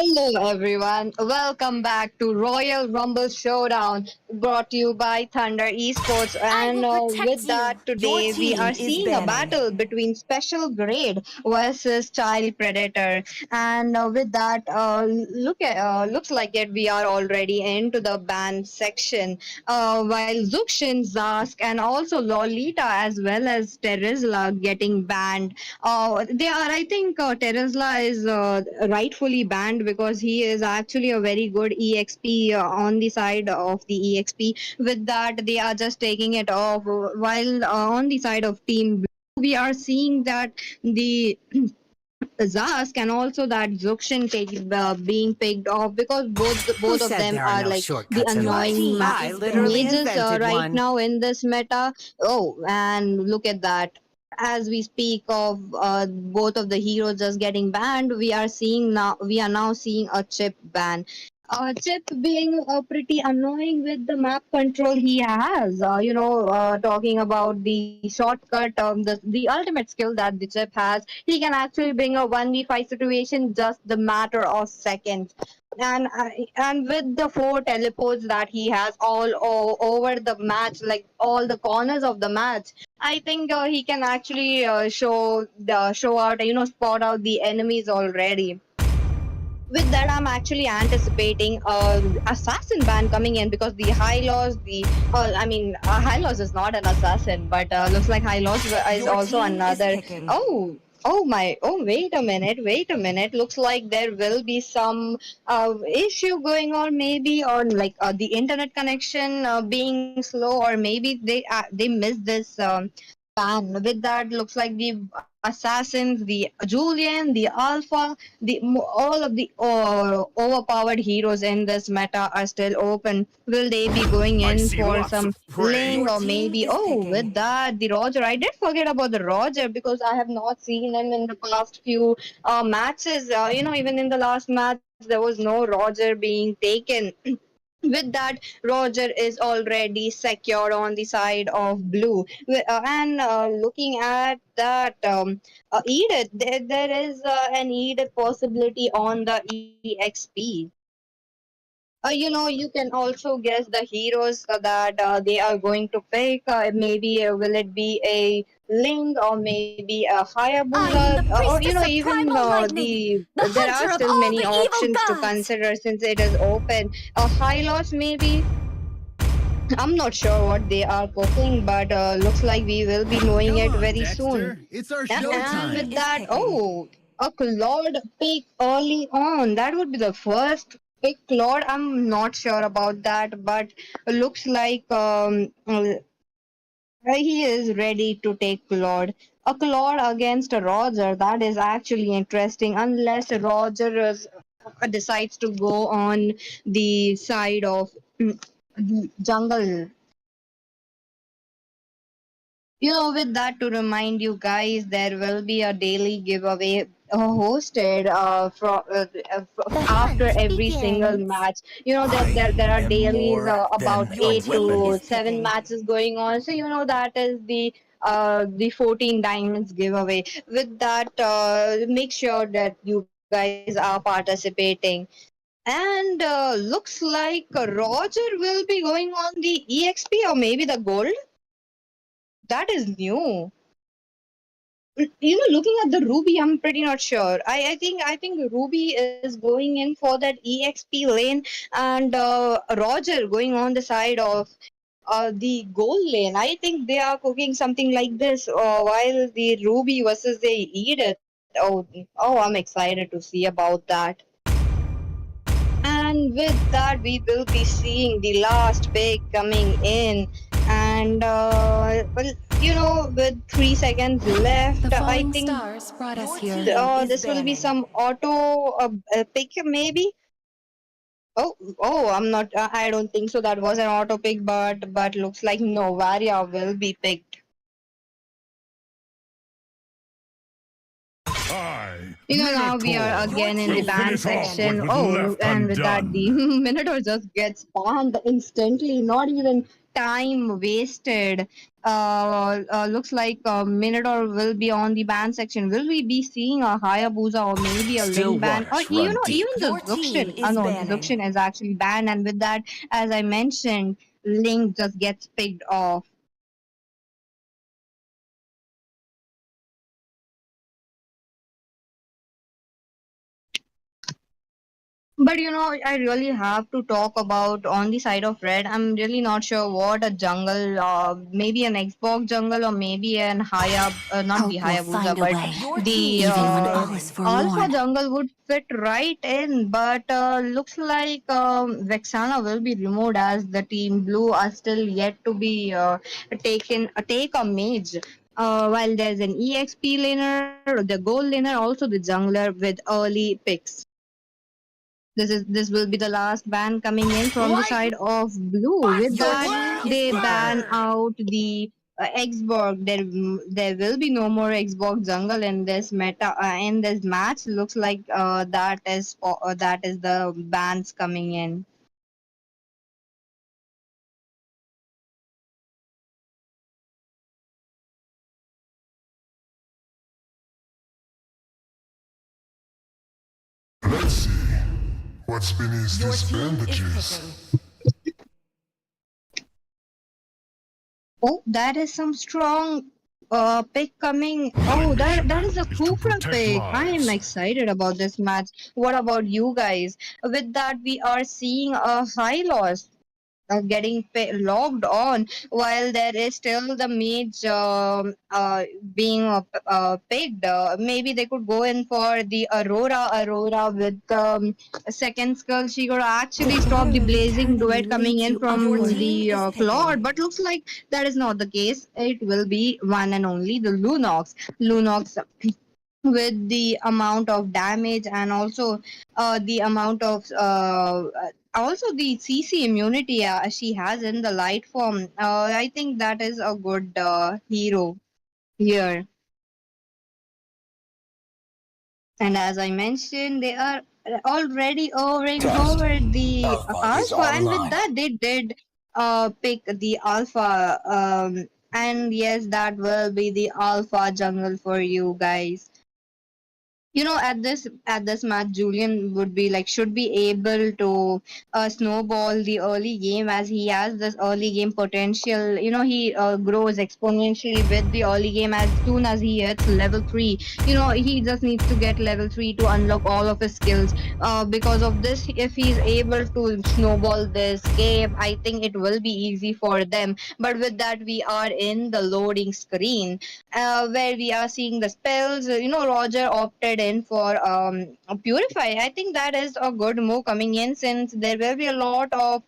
Hello everyone, welcome back to Royal Rumble Showdown, brought to you by Thunder Esports. And with that, Your today we team are is seeing a banning. battle between Special Grade versus Child Predator. And with that, looks like it we are already into the ban section. While Zuxin, Zask, and also Lolita as well as Terizla getting banned. I think Terizla is rightfully banned because he is actually a very good EXP on the side of the EXP. With that, they are just taking it off. While on the side of Team Blue, we are seeing that the Zask and also that Zuxin being picked off because Who both of said them there are are no like the shortcuts in life? annoying I literally mages invented right one. now in this meta. Oh, and look at that. As we speak of both of the heroes just getting banned, we are now seeing a chip ban. Chip being pretty annoying with the map control he has. Talking about the shortcut, the ultimate skill that the chip has, he can actually bring a 1v5 situation just the matter of seconds. And with the 4 teleports that he has over the match, like all the corners of the match, I think he can actually show out, spot out the enemies already. With that, I'm actually anticipating assassin ban coming in because the high loss, high loss is not an assassin, but looks like high loss is Your also team is another. picking. Oh, wait a minute. Looks like there will be some issue going on, maybe, or like the internet connection being slow, or maybe they missed this ban. With that, looks like the assassins, the Julian, the Alpha, all of the overpowered heroes in this meta are still open. Will they be going I in see for lots some of prey. Ling Your or team maybe is with picking. that the Roger? I did forget about the Roger because I have not seen him in the past few matches. Even in the last match there was no Roger being taken. With that, Roger is already secured on the side of blue. And looking at that Edith, there is an Edith possibility on the EXP. You can also guess the heroes that they are going to pick. Maybe will it be a Ling or maybe a I Hayabusa, am the or priestess of even primal lightning, the there are hunter of still all many the evil options to gods. consider since it is open. A high loss maybe. I'm not sure what they are cooking, but looks like we will be knowing Come it on, very soon. Dexter. It's our Your And team with showtime. is that, picking. a Claude pick early on. That would be the first pick Claude. I'm not sure about that, but looks like he is ready to take Claude. A Claude against a Roger. That is actually interesting. Unless decides to go on the side of the jungle. With that, to remind you guys, there will be a daily giveaway hosted The after hunt every single begins. match. That I there are am dailies more about than a Your eight weapon. to Is seven picking. matches going on. So that is the 14 diamonds giveaway. With that, make sure that you guys are participating. And looks like Roger will be going on the EXP or maybe the gold. That is new. Looking at the Ruby, I'm pretty not sure. I think Ruby is going in for that EXP lane, and Roger going on the side of the gold lane. I think they are cooking something like this, while the Ruby versus the Edith. Oh, I'm excited to see about that. And with that, we will be seeing the last pick coming in. And, with 3 seconds left, The I falling think stars brought us Your here. team is this will be banning. some auto pick, maybe. I'm not. I don't think so. That was an auto pick, but looks like Novaria will be picked. I Now we are again in the ban section. Oh, and with that, the Minotaur just gets banned instantly. Not even time wasted. Looks like Minotaur will be on the ban section. Will we be seeing a Hayabusa or maybe a Still Link ban? Or waters run deep. even the Your team Zuxian. is No, the banning. Zuxian is actually banned, and with that, as I mentioned, Link just gets picked off. But I really have to talk about on the side of red. I'm really not sure what a jungle, maybe an Xbox jungle or maybe an not the Hope will Hayabusa, find a but way. Your the team even when all is Alpha forlorn. jungle would fit right in. But looks like Vexana will be removed as the team blue are still yet to be take a mage. While there's an EXP laner, the gold laner, also the jungler with early picks. This will be the last ban coming in from the side of blue. With Your that, team is they ban banned. out the Xbox. There will be no more Xbox jungle in this meta in this match. Looks like that is the bans coming in. Let's see. What's beneath Your these team is bandages? picking. Oh, that is some strong pick coming. Oh, that is a Is to Kufra protect pick. I am lives. excited about this match. What about you guys? With that, we are seeing a high loss getting logged on while there is still the mage being picked. Maybe they could go in for the Aurora with a second skull. She could actually stop the Literally blazing turn duet and coming lead in to your from team the is Claude, picking. but looks like that is not the case. It will be one and only the Lunox. Lunox with the amount of damage and also the amount of also the CC immunity she has in the light form. I think that is a good hero here. And as I mentioned, they are already overing Trust. over the Alpha is alpha, and with online. that, they did pick the alpha. And yes, that will be the alpha jungle for you guys. At this match, Julian would be like should be able to snowball the early game as he has this early game potential. He grows exponentially with the early game as soon as he hits level 3. He just needs to get level 3 to unlock all of his skills. Because of this, if he's able to snowball this game, I think it will be easy for them. But with that, we are in the loading screen where we are seeing the spells. Roger opted in for Purify. I think that is a good move coming in since there will be a lot of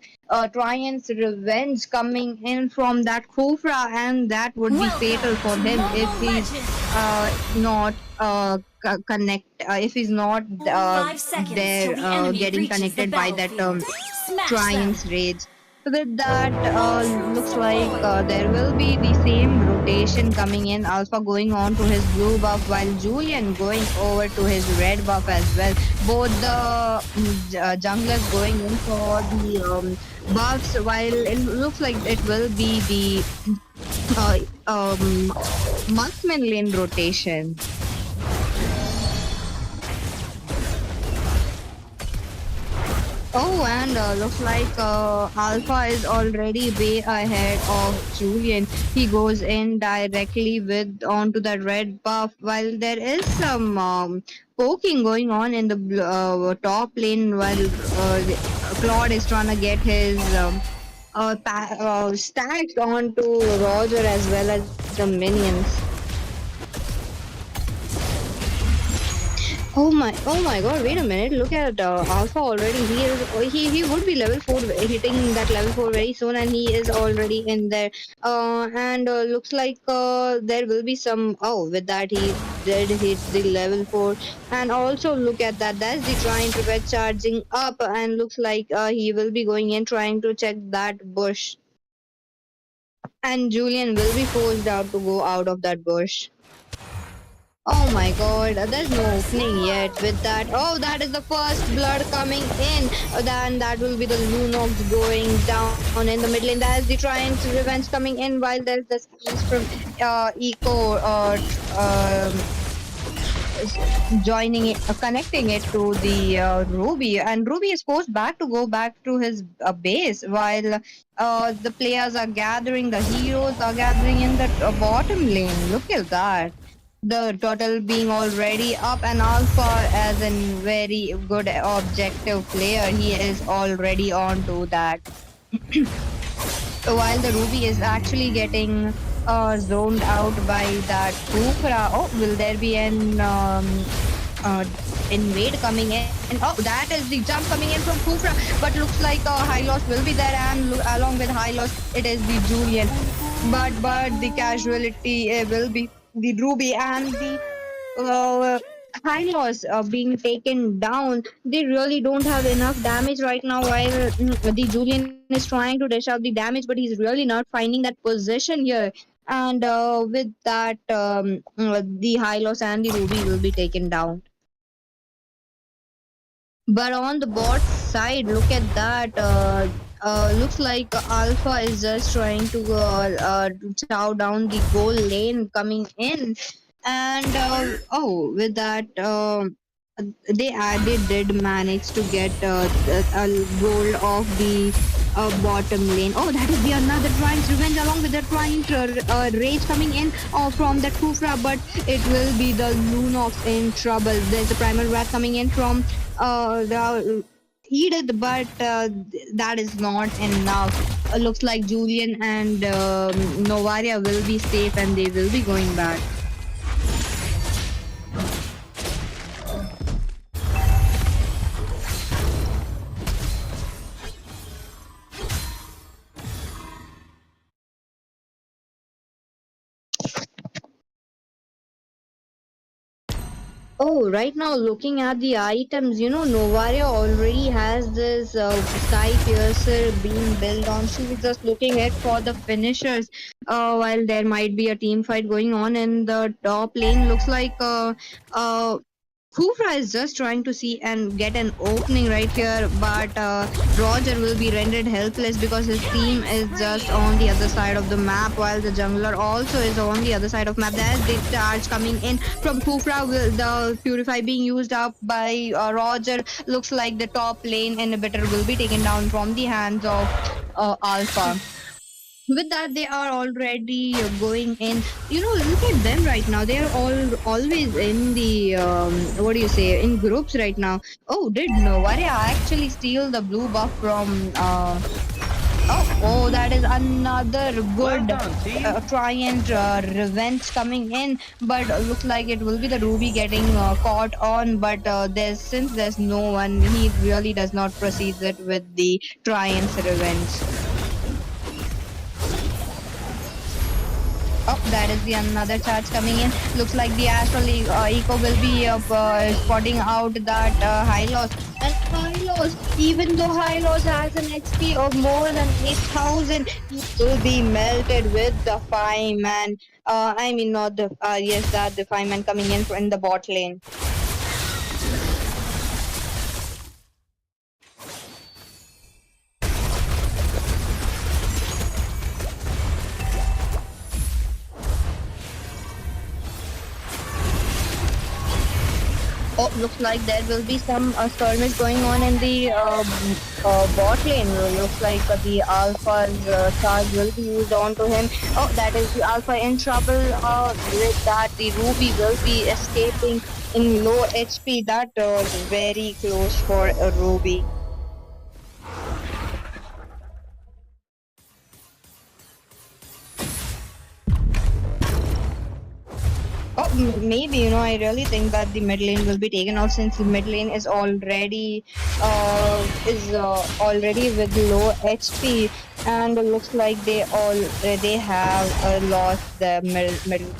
Trian's revenge coming in from that Khufra, and that would be fatal Welcome for to him if Mobile he's Legends. not if he's not Only 5 seconds till there the enemy getting reaches the connected by that battlefield. Smash them. Triumph's rage. With that, True looks like support. there will be the same rotation coming in. Alpha going on to his blue buff, while Julian going over to his red buff as well. Both the junglers going in for the buffs, while it looks like it will be the uh, um, marksman lane rotation. Oh, and looks like Alpha is already way ahead of Julian. He goes in directly with onto the red buff, while there is some poking going on in the top lane, while Claude is trying to get his stacks onto Roger as well as the minions. Oh my God! Wait a minute. Look at Alpha already. He would be level 4, hitting that level 4 very soon, and he is already in there. And looks like there will be some. Oh, with that he did hit the level 4, and also look at that. That's the trying prepare charging up, and looks like he will be going in trying to check that bush, and Julian will be forced out to go out of that bush. Oh my god, there's no opening yet with that. Oh, that is the first blood coming in. Then that will be the Lunox going down in the middle lane. There's the Triumph Revenge coming in while there's the skills from Eco joining it, connecting it to the Ruby, and Ruby is forced back to go back to his base while the players are gathering, the heroes are gathering in the bottom lane. Look at that. The total being already up, and Alpha as a very good objective player, he is already on to that. While the Ruby is actually getting zoned out by that Kufra. Oh, will there be an uh, invade coming in? Oh, that is the jump coming in from Kufra, but looks like high loss will be there, and along with high loss, it is the Julian. But the casualty will be the Ruby, and the uh, high loss being taken down. They really don't have enough damage right now, while the Julian is trying to dish out the damage, but he's really not finding that position here. And with that, the high loss and the Ruby will be taken down. But on the bot side, look at that. Looks like Alpha is just trying to chow down the goal lane coming in, and with that, they did manage to get a goal of the bottom lane. Oh, that is the another Triumph's Revenge along with the Triumph Rage coming in from the Kufra, but it will be the Lunox in trouble. There's a Primal Wrath coming in from the Edith, but that is not enough. Looks like Julian and Novaria will be safe and they will be going back. Oh, right now looking at the items, Novaria already has this Sky Piercer being built on. She's just looking at for the finishers. While there might be a team fight going on in the top lane, looks like Kufra is just trying to see and get an opening right here, but Roger will be rendered helpless because his team is just on the other side of the map, while the jungler also is on the other side of map. There's the charge coming in from Kufra, the Purify being used up by Roger. Looks like the top lane inhibitor will be taken down from the hands of Alpha. With that, they are already going in. Look at them right now. They are always in the what do you say, in groups right now. Oh, did Novaria actually steal the blue buff from that is another good Triumph Revenge coming in, but looks like it will be the Ruby getting caught on, but since there's no one, he really does not proceed it with the Triumph Revenge. Oh, that is the another charge coming in. Looks like the Astral Eco will be spotting out that high loss. And high loss, even though high loss has an HP of more than 8,000, he will be melted with the fireman. I mean, not the yes, that the fireman coming in the bot lane. Oh, looks like there will be some skirmish going on in the bot lane. Looks like the Alpha's charge will be used onto him. Oh, that is the Alpha in trouble. With that, the Ruby will be escaping in low HP. That was very close for a Ruby. Oh, maybe, I really think that the mid lane will be taken out, since the mid lane is already with low HP, and it looks like they have lost the middle.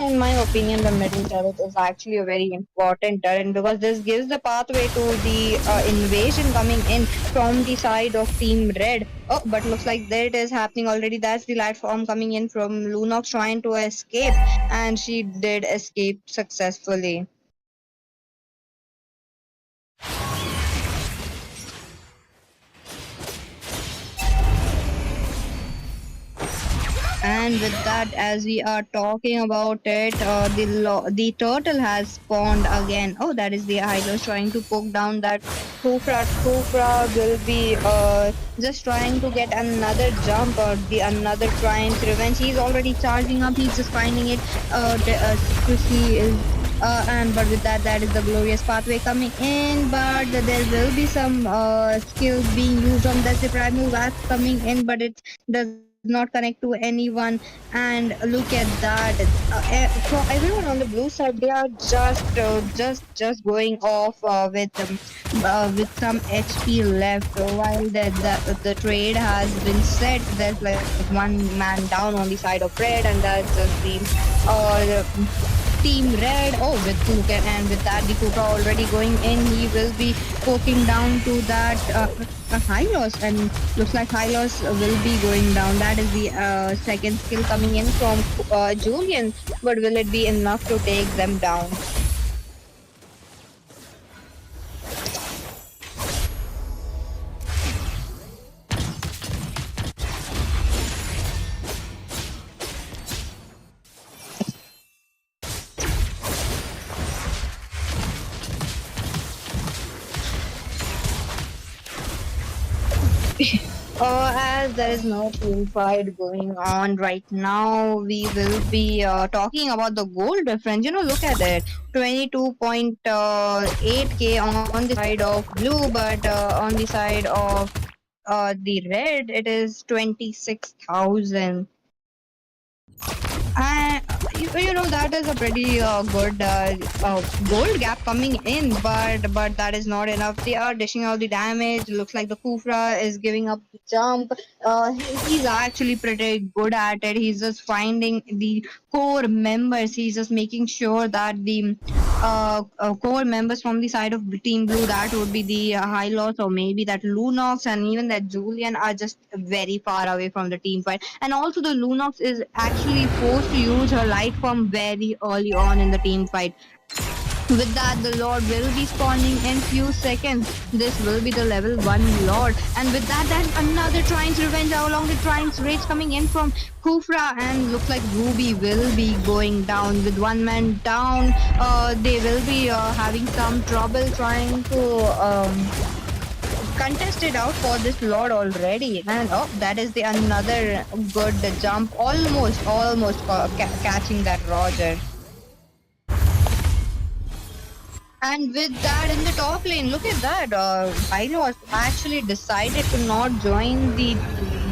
In my opinion, the middle turret is actually a very important turret because this gives the pathway to the invasion coming in from the side of Team Red. Oh, but looks like there it is happening already. That's the light form coming in from Lunox trying to escape, and she did escape successfully. And with that, as we are talking about it, the turtle has spawned again. Oh, that is the idol trying to poke down that Kufra. Kufra will be just trying to get another jump or the another Triumph's revenge. He's already charging up. He's just finding it. Secrecy is. And but with that, that is the glorious pathway coming in. But there will be some skills being used on that. The primal wax coming in, but it does not connect to anyone. And look at that. For everyone on the blue side, they are just going off with some HP left. While the trade has been set, there's like one man down on the side of red, and that's just the Team Red. Oh, with Kuka, and with that, the Kuka already going in. He will be poking down to that high loss, and looks like high loss will be going down. That is the second skill coming in from Julian, but will it be enough to take them down? As there is no team fight going on right now, we will be talking about the goal difference. You know, look at it, 22.8k on the side of blue, but on the side of the red, it is 26,000. And you know that is a pretty good gold gap coming in, but that is not enough. They are dishing out the damage. Looks like the Kufra is giving up the jump. He's actually pretty good at it. He's just finding the core members. He's just making sure that the core members from the side of the Team Blue, that would be the High Loss or maybe that Lunox and even that Julian, are just very far away from the team fight. And also the Lunox is actually forced to use her light form very early on in the team fight. With that, the Lord will be spawning in few seconds. This will be the level 1 Lord. And with that, there's another Trine's Revenge along the Trine's Rage coming in from Kufra. And looks like Ruby will be going down. With one man down, they will be having some trouble trying to contest it out for this Lord already. And oh, that is the another good jump. Almost catching that Roger. And with that in the top lane, look at that. Hylos actually decided to not join the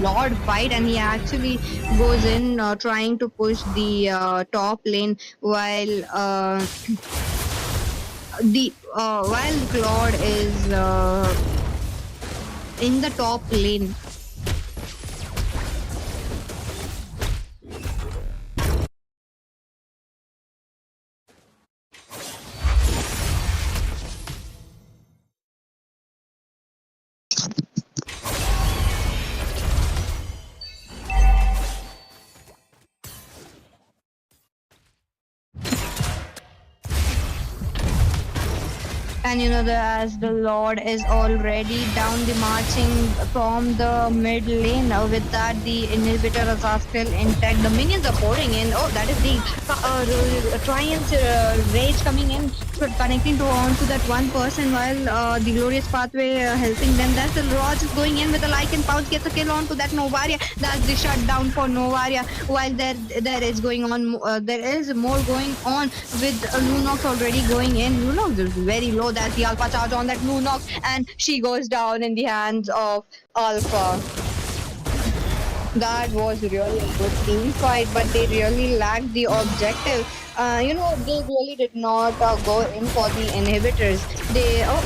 Lord fight, and he actually goes in trying to push the top lane while while Claude is in the top lane. And you know, as the Lord is already down the marching from the mid lane. With that, the inhibitors are still intact. The minions are pouring in. Oh, that is the Triumph's Rage coming in, connecting to onto that one person, while the glorious pathway helping them. That's the Raj is going in with a Lycan Pouch, gets a kill onto that Novaria. That's the shutdown for Novaria. While there is going on, there is more going on with Lunox already going in. Lunox is very low. That's the Alpha charge on that Lunox, and she goes down in the hands of Alpha. That was really a good team fight, but they really lacked the objective. You know, they really did not go in for the inhibitors.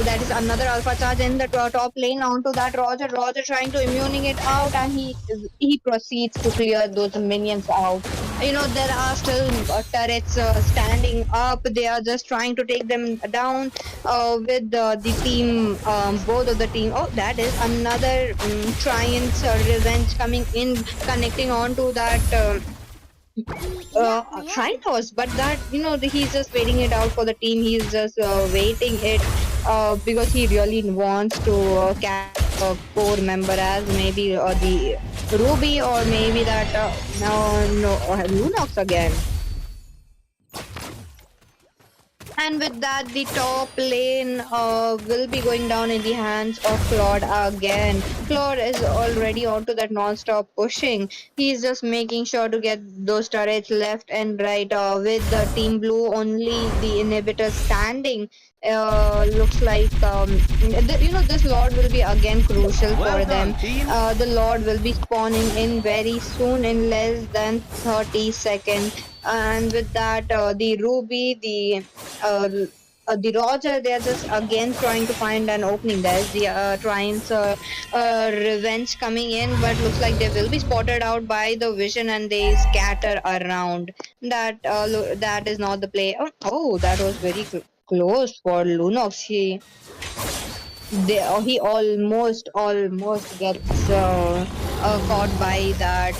That is another Alpha charge in the top lane onto that Roger. Roger trying to immuning it out, and he proceeds to clear those minions out. there are still turrets standing up. They are just trying to take them down with the team, both of the team. Oh, that is another Triumph's revenge coming in, connecting on to that. High loss, but that he's just waiting it out for the team. He's just waiting it because he really wants to catch a core member as maybe the Ruby or maybe that no Lunox again. And with that, the top lane will be going down in the hands of Claude again. Claude is already onto that non-stop pushing. He's just making sure to get those turrets left and right. With the team blue, only the inhibitor standing. Looks like this Lord will be again crucial for them. The Lord will be spawning in very soon, in less than 30 seconds. And with that, the Ruby, the Roger, they are just again trying to find an opening. There's the Triumph's revenge coming in, but looks like they will be spotted out by the vision and they scatter around. That is not the play. Oh, that was very close for Lunox. He almost gets caught by that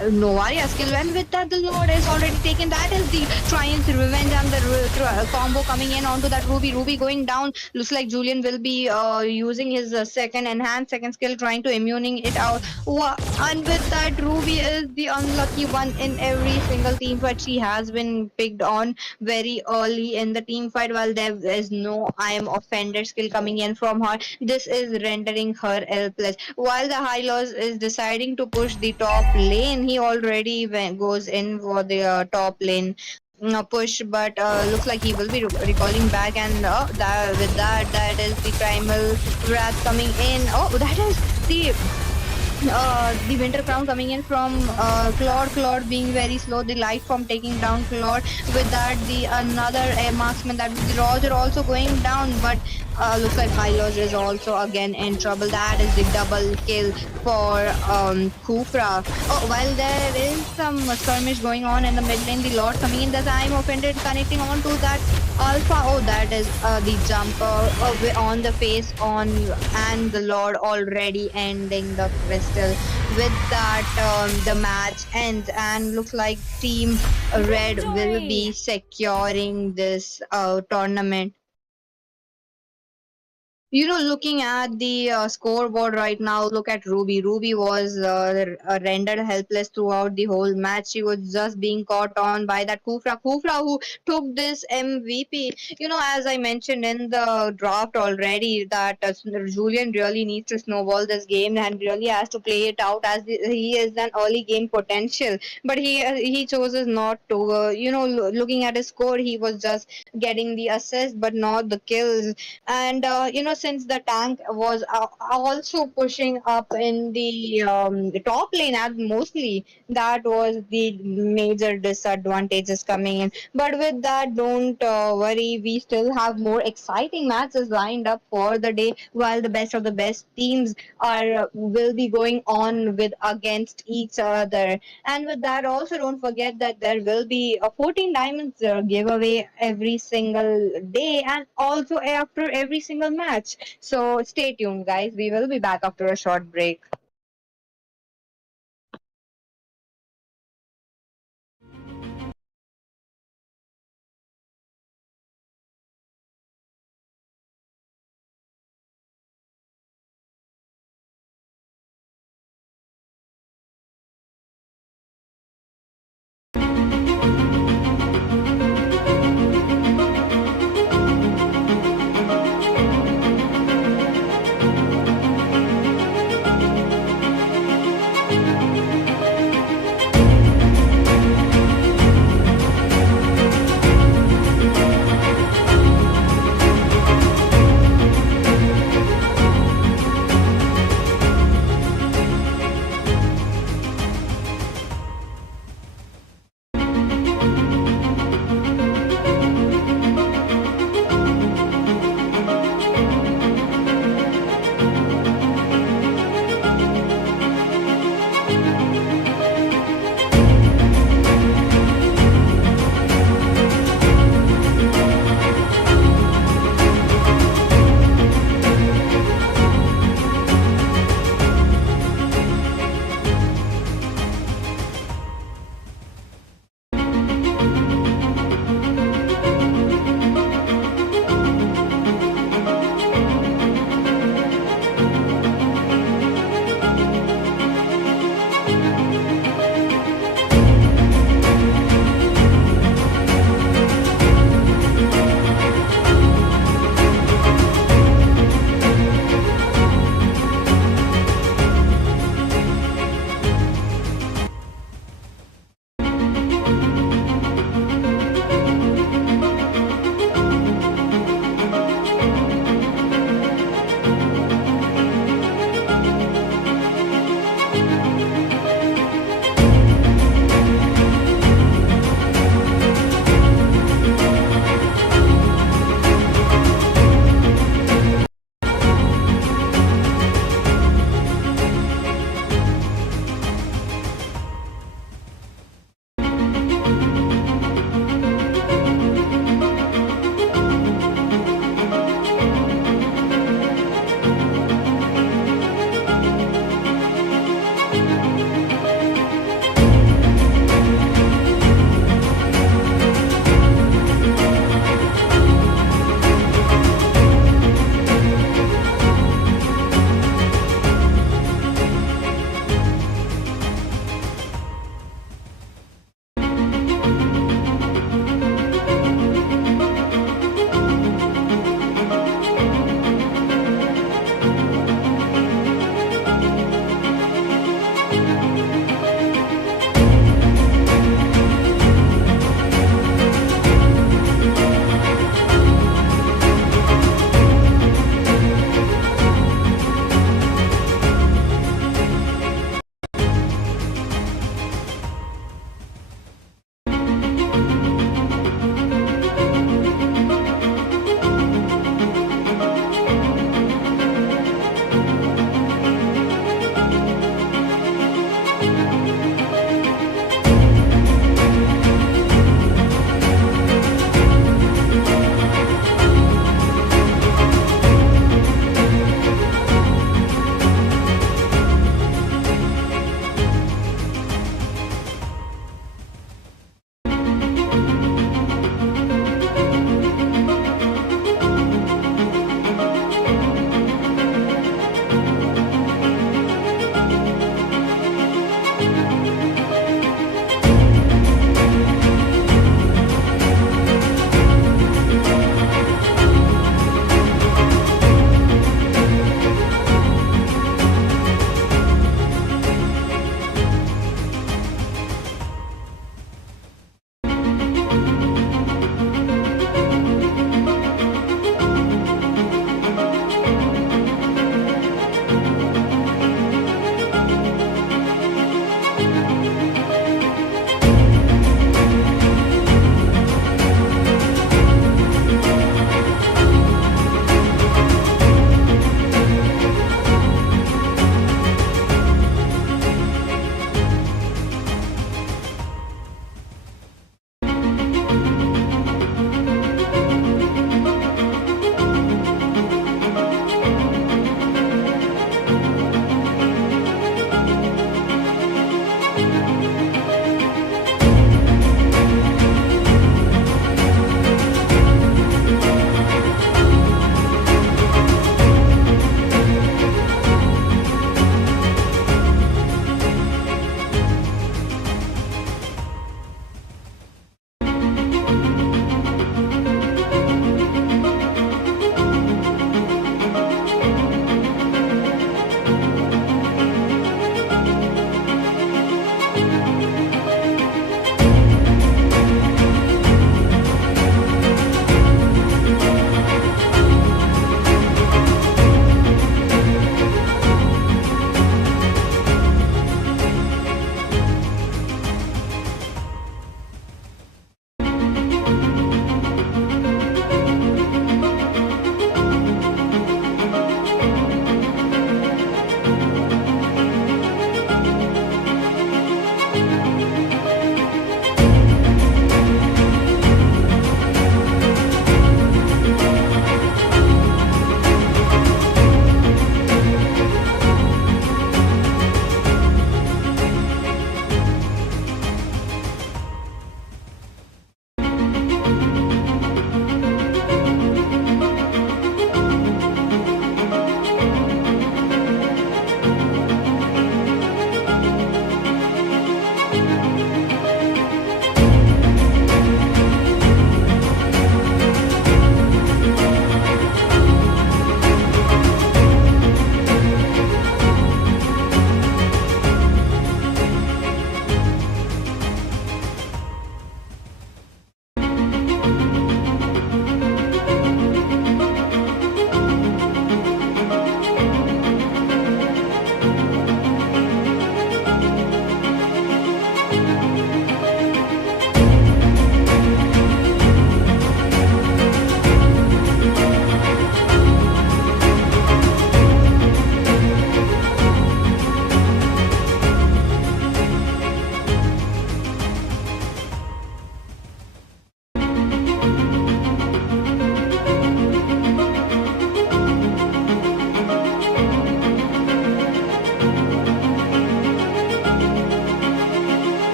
Novaria skill, and with that the Lord is already taken. That is the Triumph's revenge and the combo coming in onto that Ruby going down. Looks like Julian will be using his second skill, trying to immuning it out. And with that, Ruby is the unlucky one in every single team fight. She has been picked on very early in the team fight, while there is no I am offended skill coming in from her. This is rendering her helpless. While the High Loss is deciding to push the top lane, he already goes in for the top lane push, but looks like he will be recalling back, and that is the primal wrath coming in. Oh, that is the winter crown coming in from Claude being very slow, the light from taking down Claude. With that, the another marksman, that is the Roger, also going down, but looks like Hylos is also again in trouble. That is the double kill for Kufra. Oh, while there is some skirmish going on in the mid lane, the Lord coming in, the time offended, connecting on to that Alpha. Oh, that is the jumper on the face on, and the Lord already ending the crystal. With that, the match ends, and looks like Team Red will be securing this tournament. Looking at the scoreboard right now, look at Ruby. Ruby was rendered helpless throughout the whole match. She was just being caught on by that Kufra. Kufra, who took this MVP. As I mentioned in the draft already, that Julian really needs to snowball this game and really has to play it out, as he is an early game potential. But he chooses not to. Looking at his score, he was just getting the assist, but not the kills. And since the tank was also pushing up in the top lane, and mostly that was the major disadvantages coming in. But with that, don't worry, we still have more exciting matches lined up for the day, while the best of the best teams will be going on with against each other. And with that, also don't forget that there will be a 14 diamonds giveaway every single day, and also after every single match. So stay tuned, guys. We will be back after a short break.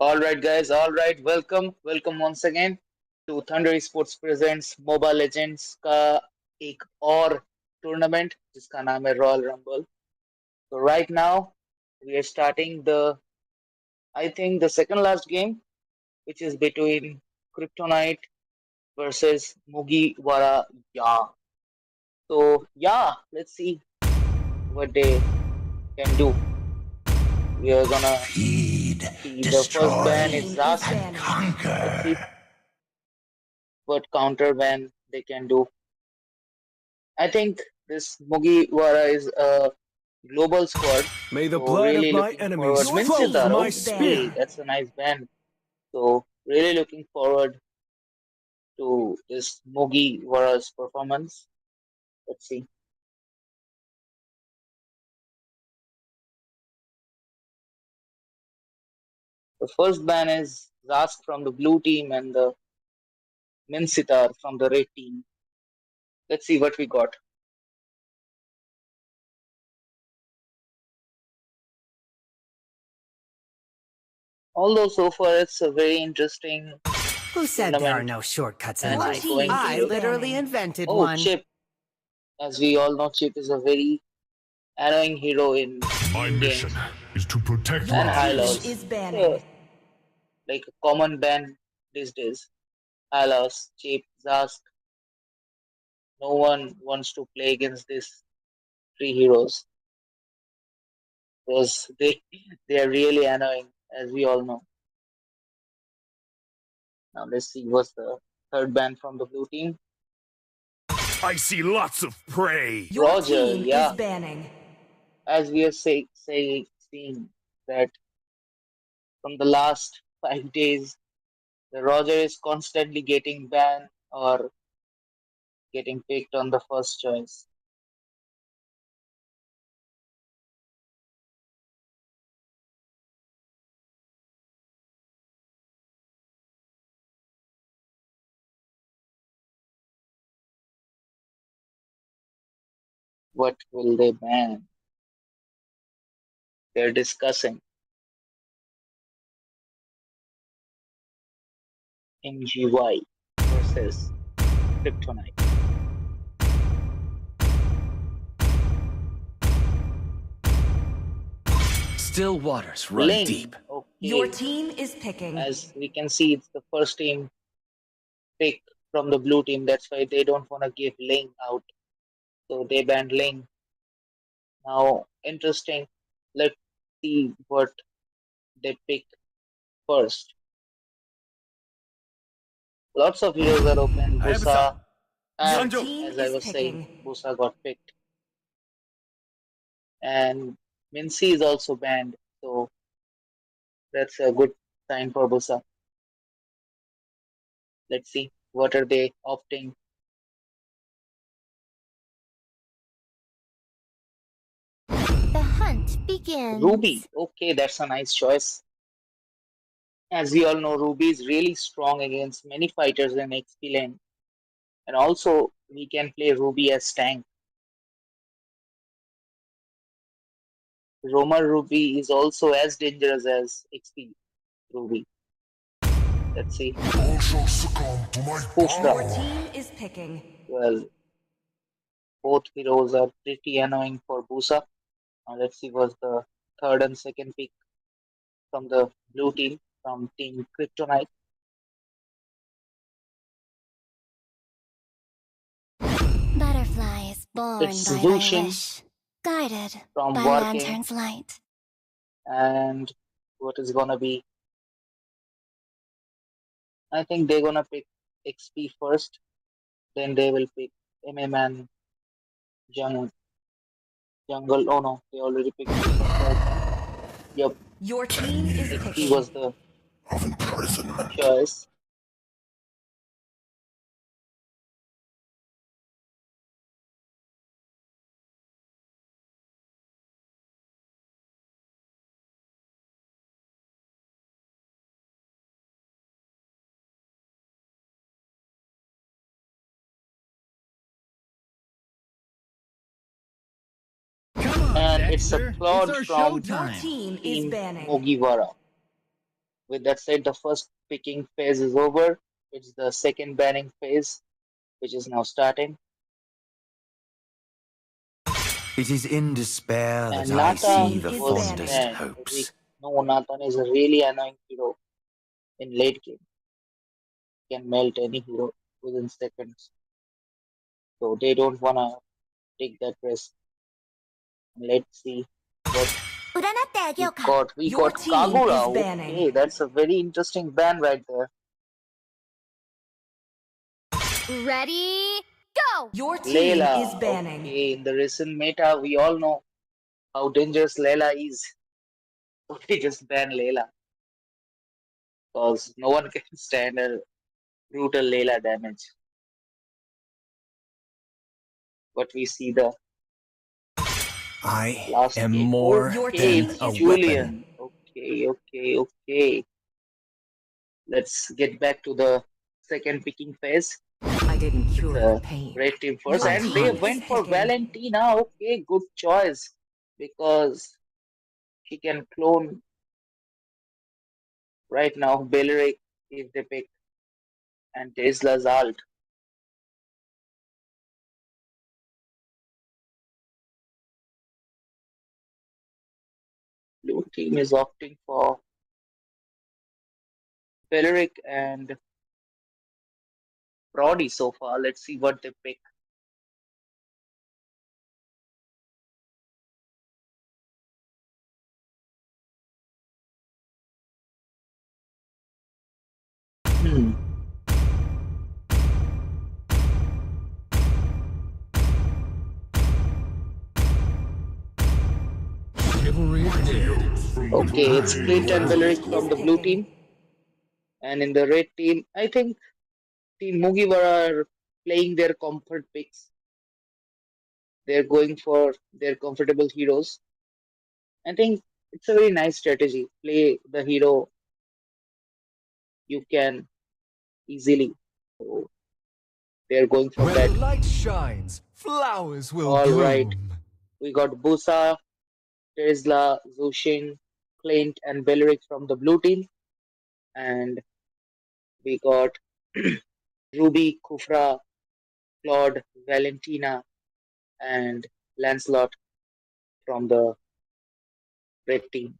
Alright guys, alright, welcome once again to Thunder Esports presents Moba Legends का एक और tournament जिसका नाम है Royal Rumble. So right now we are starting I think the second last game, which is between Kryptonite versus Mugiwara. Yeah. So yeah, let's see what they can do. We are gonna Feed, see the first ban is destroy, Zask. and Let's see conquer. what counter ban they can do. I think this Mugiwara is a global squad, May the so blood of really my looking forward. enemies Your flow team from Minsitaro, my is okay, banned. spear. that's a nice band. So really looking forward to this Mugiwara's performance. Let's see. The first ban is Zask from the blue team and the Minsitar from the red team. Let's see what we got. Although so far it's a very interesting Who said there are tournament no shortcuts in and Your is life? going team to I is be. literally banning. invented Oh, one. Chip. As we all know, Chip is a very annoying hero in My team mission games is to protect Your and my high team lows. is house. banning. Like a common ban these days. High lows, Chip, Zask. No one wants to play against these three heroes because they are really annoying, as we all know. Now let's see what's the third ban from the blue team. I see lots of prey. Your Roger, team is yeah, banning. as we have seen that from the last 5 days, the Roger is constantly getting banned or getting picked on the first choice. What will they ban? They're discussing MGY versus Kryptonite. Still waters run Ling. deep. Your Okay. team is picking. As we can see, it's the first team pick from the blue team. That's why they don't want to give Ling out. So they banned Ling. Now, interesting. Let's see what they pick first. Lots of heroes are open. Busa, Your and team as I is was saying, picking. Busa got picked. And Mincy is also banned. So that's a good sign for Busa. Let's see what are they opting. The hunt begins. Ruby. Okay, that's a nice choice. As we all know, Ruby is really strong against many fighters in XP lane. And also, we can play Ruby as tank. Roamer Ruby is also as dangerous as XP Ruby. Let's see. All shall succumb to my Push Your power. team is picking. Well, both heroes are pretty annoying for Busa. Now let's see what's the third and second pick from the blue team, from Team Kryptonite. Butterflies born It's by thy Zushin wish, guided from by War King. lantern's light. And what is gonna be? I think they're gonna pick XP first, then they will pick MM and Jungle. Oh no, they already picked Busa first. Yep, Your team is XP picking. was the Of imprisonment. choice. Come on, And it's a Dexter. It's Claude our from Your showtime. team is Team banning. Mugiwara. With that said, the first picking phase is over. It's the second banning phase, which is now starting. It is in despair that And I see Nathan the is was banning. fondest banned. hopes. No, Nathan is a really annoying hero in late game. Can melt any hero within seconds. So they don't wanna take that risk. Let's see what 占ってあげようか。 got. We Your got team Kagura. is banning. Okay, that's a very interesting ban right there. Ready, go! Your team Layla. is banning. Okay, in the recent meta, we all know how dangerous Layla is. So they just ban Layla. Because no one can stand a brutal Layla damage. But we see the I last am game. more Your Okay, team than it's a is Julian. weapon. Okay. Let's get back to the second picking phase. I didn't cure the The pain. red team first, Your and they team is went for picking. Valentina. Okay, good choice because she can clone right now Belleric if they pick, and Tesla's alt. Blue team is opting for Belleric and Brody so far. Let's see what they pick. Hmm. Okay, it's Clint and Belleric from the blue team. And in the red team, I think Team Mugiwara are playing their comfort picks. They're going for their comfortable heroes. I think it's a very nice strategy. Play the hero you can easily. So they're going for Where that. the light shines, flowers will All right. bloom. We got Busa, Tesla, Zushin, Clint, and Belleric from the blue team. And we got Ruby, Kufra, Claude, Valentina, and Lancelot from the red team.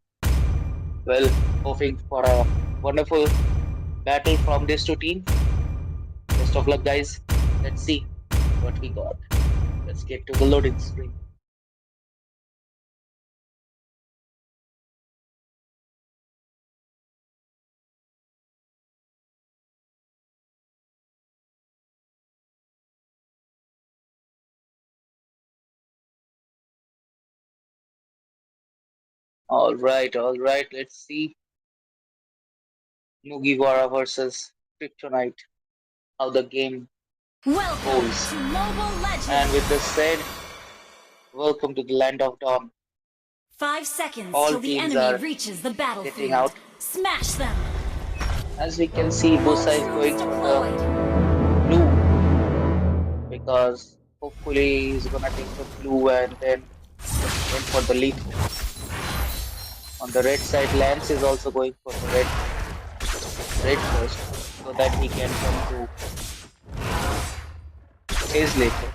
Well, hoping for a wonderful battle from these two teams. Best of luck, guys. Let's see what we got. Let's get to the loading screen. All right. Let's see Mugiwara versus Kryptonite. How the game Welcome goes. to Mobile Legends. And with this said, welcome to the land of dawn. 5 seconds All till the teams enemy are reaches the getting battlefield. out. Smash them. As we can see, All Busa is going troops for the deployed. blue because hopefully he's gonna take the blue and then went for the lethal. On the red side, Lance is also going for the red first so that he can come to his lethal.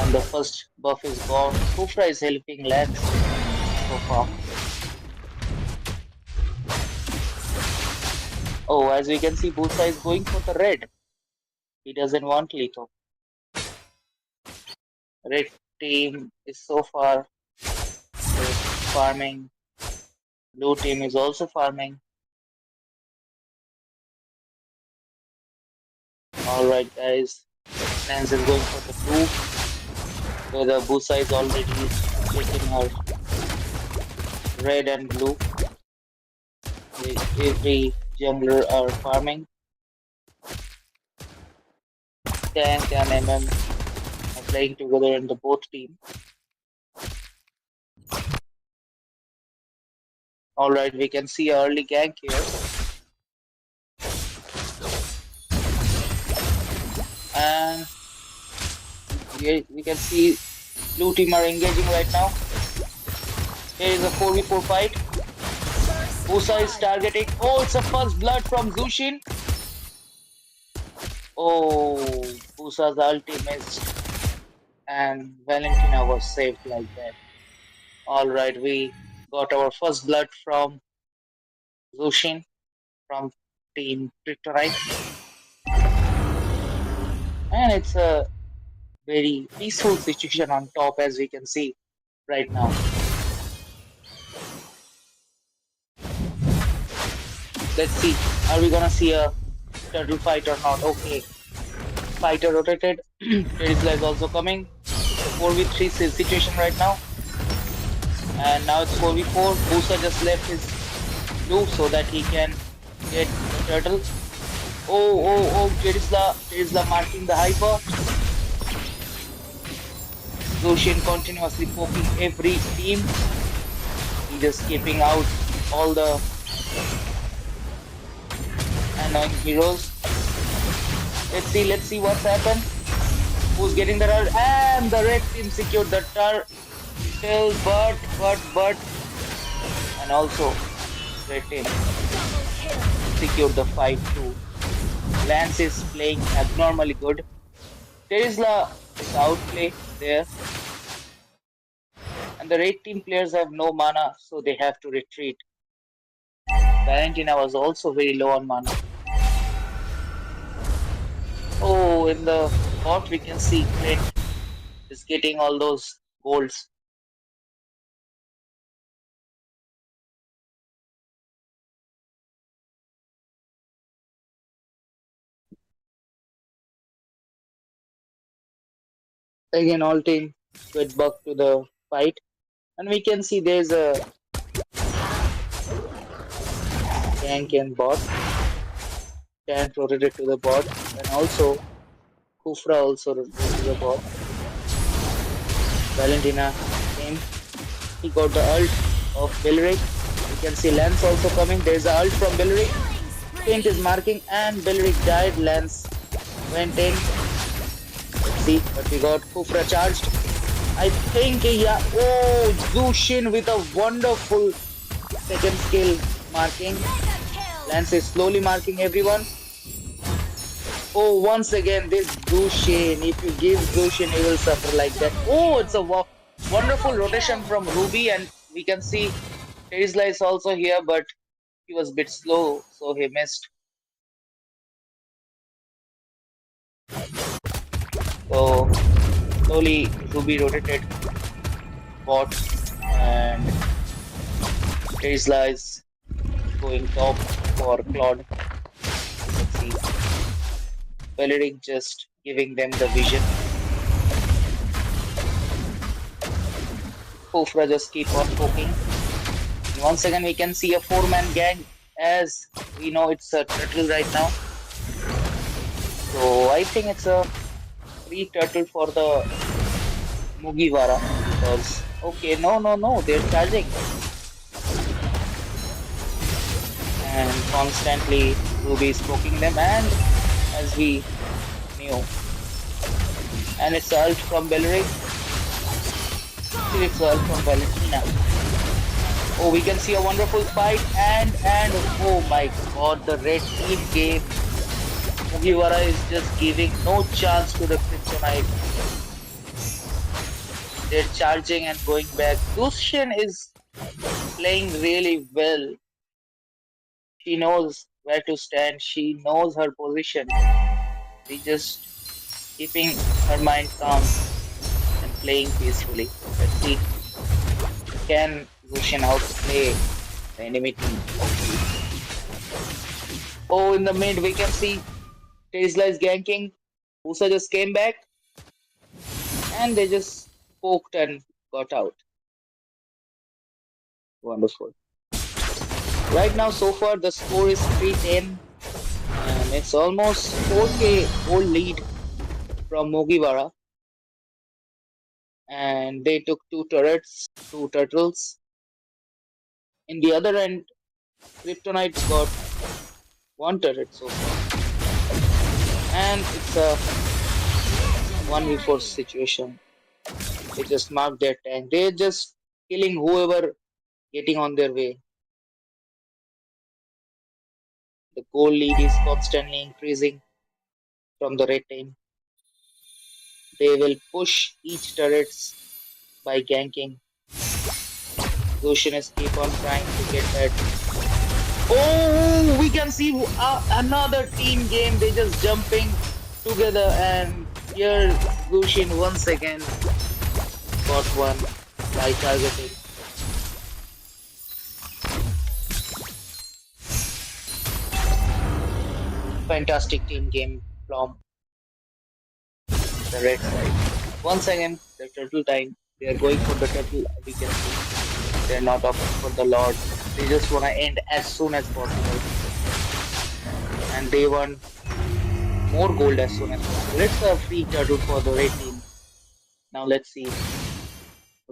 And the first buff is gone. Kufra is helping Lance so far. Oh, as we can see, Busa is going for the red. He doesn't want lethal. Red team is so far farming. Blue team is also farming. Alright guys, Lance is going for the blue, where the Busa is already taking her red and blue. Every jungler are farming. Tank and MM are playing together in the both team. Alright, we can see early gank here. And we can see blue team are engaging right now. Here is a 4v4 fight. Usa is targeting. Oh, it's a first blood from Zushin. Oh, Usa's ulti missed. And Valentina was saved like that. Alright, we got our first blood from Zushin from Team Kryptonite. And it's a very peaceful situation on top as we can see right now. Let's see, are we gonna see a turtle fight or not? Okay, fighter rotated. Terizla is also coming. It's a 4v3 situation right now. And now it's 4v4. Busa just left his blue so that he can get the turtle. Oh, Terizla marking the hyper. Zushin continuously poking every team. He just keeping out all the annoying heroes. Let's see what's happened. Who's getting the turtle? And the red team secured the turtle, but and also red team secured the fight too. Lance is playing abnormally good. Terizla is outplay there. And the red team players have no mana, so they have to retreat. Valentina was also very low on mana. Oh, in the bot we can see Clint is getting all those golds. Again, all team get back to the fight. And we can see there's a tank and bot. Tank rotated to the bot. And also Kufra also rotated to the bot. Valentina came. He got the ult of Belric. You can see Lance also coming. There's a ult from Belric. Clint is marking and Belric died. Lance went in. Let's see what we got. Kufra charged. I think, yeah. Oh, Zushin with a wonderful second skill marking. Lance is slowly marking everyone. Oh, once again, this Zushin. If you give Zushin, he will suffer like that. Oh, it's a wonderful rotation from Ruby, and we can see Terizla is also here, but he was a bit slow, so he missed. So, slowly Ruby rotated bot, and Terizla is going top for Claude. Let's see. Beleric just giving them the vision. Kufra just keep on poking. And once again, we can see a 4-man gang, as we know it's a turtle right now. So I think it's a free turtle for the Mugiwara because okay, no, they're charging. And constantly Ruby is poking them, and as we knew. And it's ult from Belric. It's ult from Valentina. Oh, we can see a wonderful fight, and oh my god, the red team game. Mugiwara is just giving no chance to the Kryptonite. They're charging and going back. Dushin is playing really well. She knows where to stand. She knows her position. She's just keeping her mind calm and playing peacefully. Let's see. Can Zushin outplay the enemy team? Oh, in the mid we can see Tesla is ganking. Usa just came back. And they just poked and got out. Wonderful. Right now, so far, the score is 3-10. And it's almost 4k goal lead from Mugiwara. And they took 2 turrets, 2 turtles. In the other end, Kryptonite got 1 turret so far. And it's a 1v4 situation. They just marked their tank. They're just killing whoever getting on their way. The goal lead is constantly increasing from the red team. They will push each turrets by ganking. Lucianus keep on trying to get that. Oh, we can see another team game. They just jumping together, and here Lucian once again got one by targeting. Fantastic team game from the red side. Once again, the turtle time. They are going for the turtle. We can see they're not opting for the Lord. They just want to end as soon as possible. And they want more gold as soon as possible. It's a free turtle for the red team. Now let's see.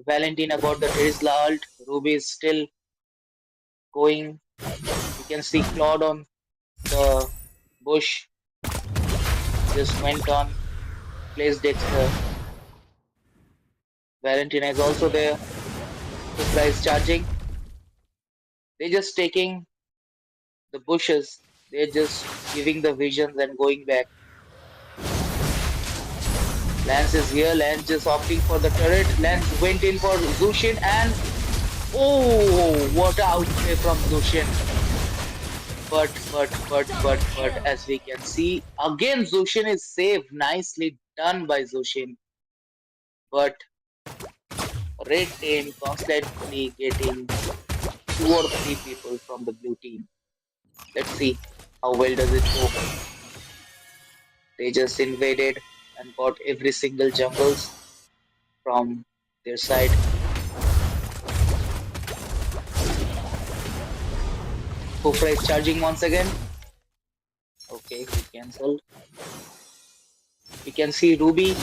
Valentina got the Tesla ult. Ruby is still going. You can see Claude on the bush. Just went on. Placed Dexter. Valentina is also there. Kufra is charging. They're just taking the bushes. They're just giving the visions and going back. Lance is here. Lance just opting for the turret. Lance went in for Zushin and oh, what a outplay from Zushin. But as we can see, again Zushin is saved. Nicely done by Zushin. But red team constantly getting 2 or 3 people from the blue team. Let's see how well does it go. They just invaded and got every single jungles from their side. Kufra is charging once again. Okay, he cancelled. We can see Ruby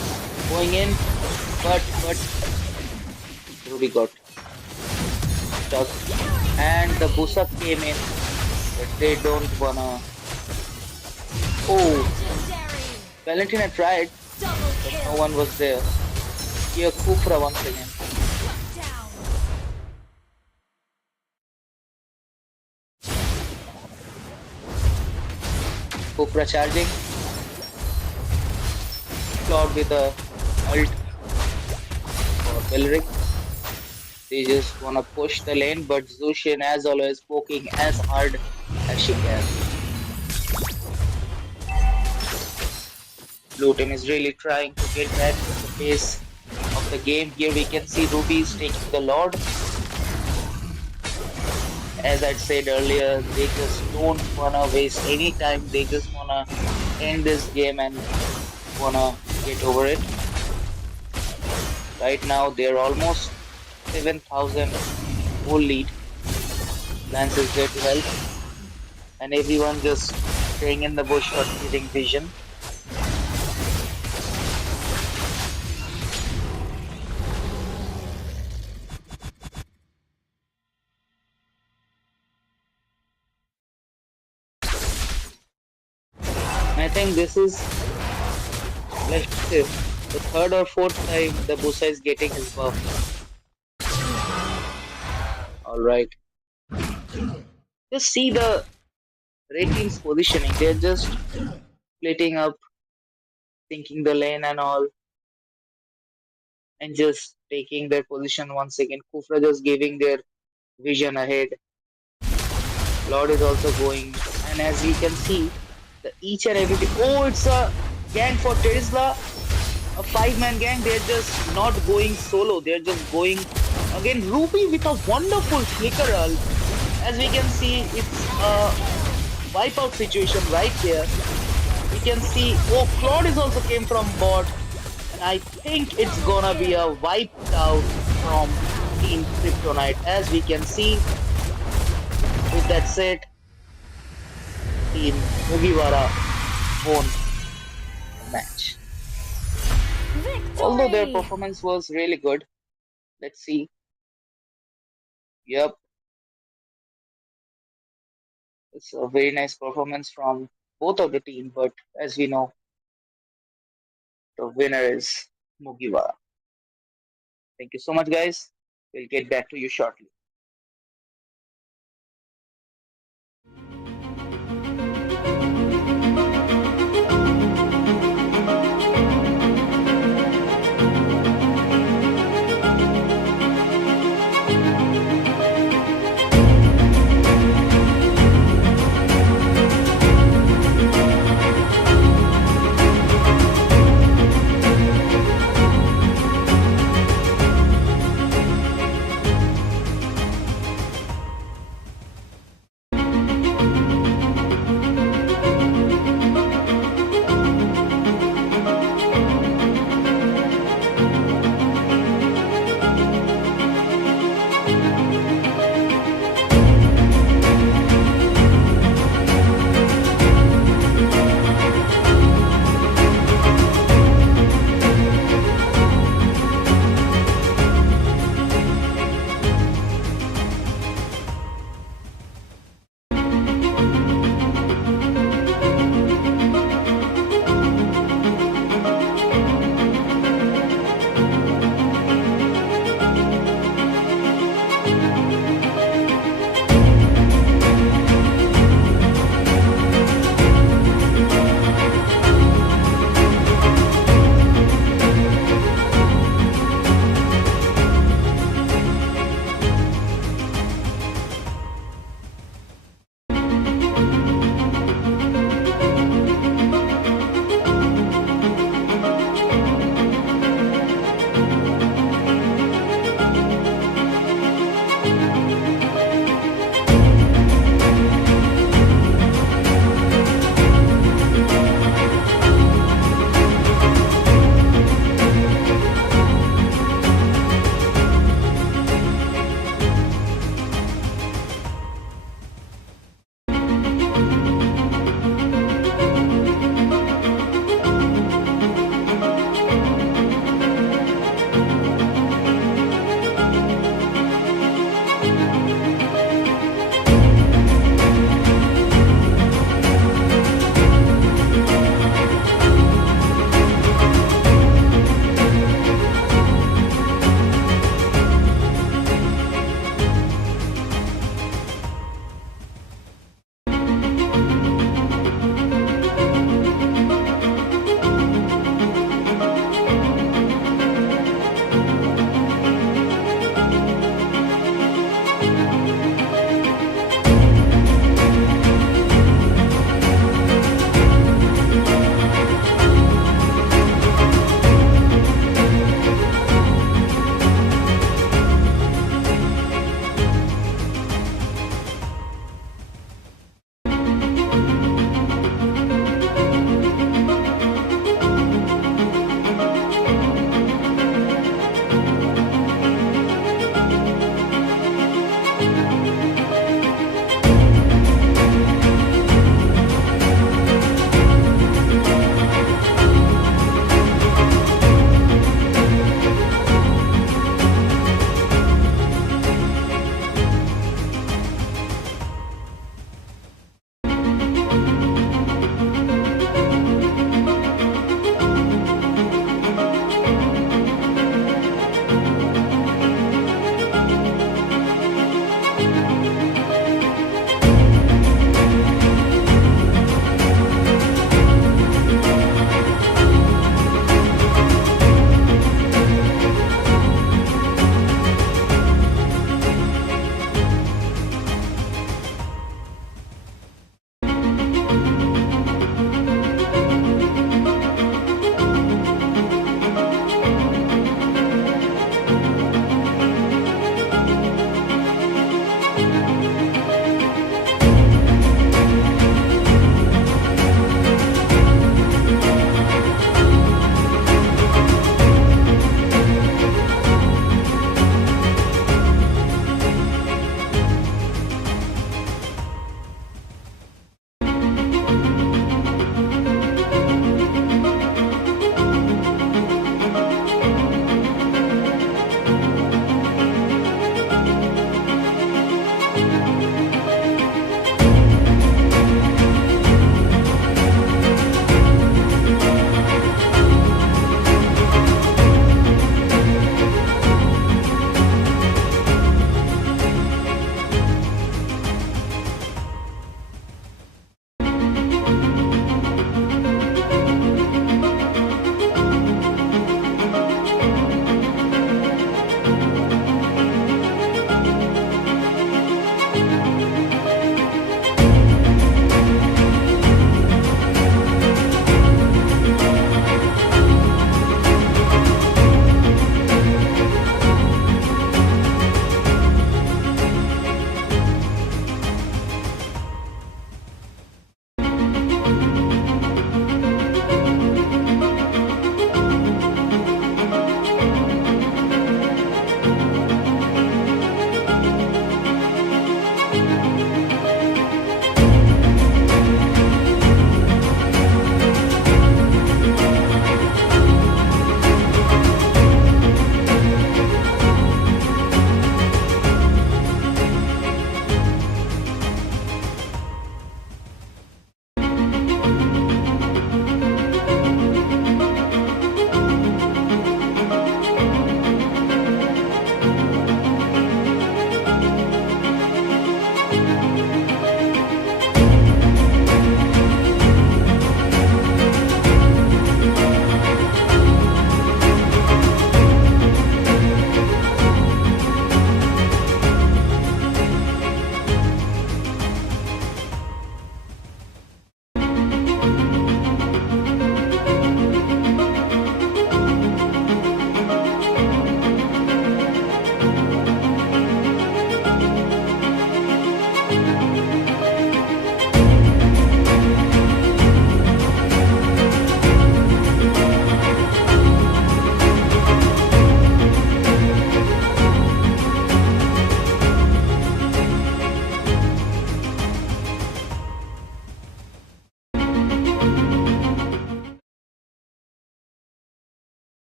going in, but Ruby got stuck. And the Busak came in, but they don't wanna. Oh, Valentina tried, but no one was there. Here Kufra once again. Kufra charging. Claude with a ult for Belric. They just wanna push the lane, but Zushin as always poking as hard as she can. Blue team is really trying to get back the pace of the game. Here we can see Ruby is taking the Lord. As I said earlier, they just don't wanna waste any time. They just wanna end this game and wanna get over it. Right now they're almost 7,000 full lead. Lance is there to help. And everyone just staying in the bush or giving vision. I think this is like the 3rd or 4th time the Busa is getting his buff. Alright. Just see the red team's positioning. They're just splitting up, thinking the lane and all. And just taking their position once again. Kufra just giving their vision ahead. Lord is also going. And as we can see, each and everything. Oh, it's a gang for Tesla. A 5-man gang. They're just not going solo. They're just going again. Ruby with a wonderful flicker ult. As we can see, it's a wipeout situation right here. We can see. Oh, Claude is also came from bot. And I think it's gonna be a wiped out from Team Kryptonite. As we can see, with that set, Team Mugiwara won the match. Victory! Although their performance was really good. Let's see. Yep. It's a very nice performance from both of the team, but as we know, the winner is Mugiwara. Thank you so much, guys. We'll get back to you shortly.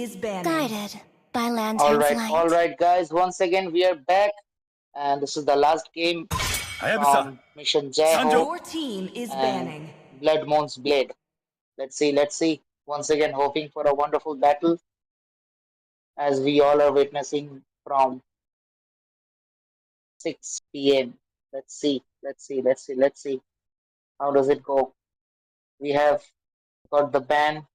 is banning. Guided by Lantern's light. All right, guys. Once again, we are back, and this is the last game Hayabusa. from Mission Jai Sanjo. Ho Your team is and banning. Blood Moon's Blade. Let's see, let's see. Once again, hoping for a wonderful battle as we all are witnessing from 6 p.m. Let's see, let's see, let's see, let's see. How does it go? We have got the ban,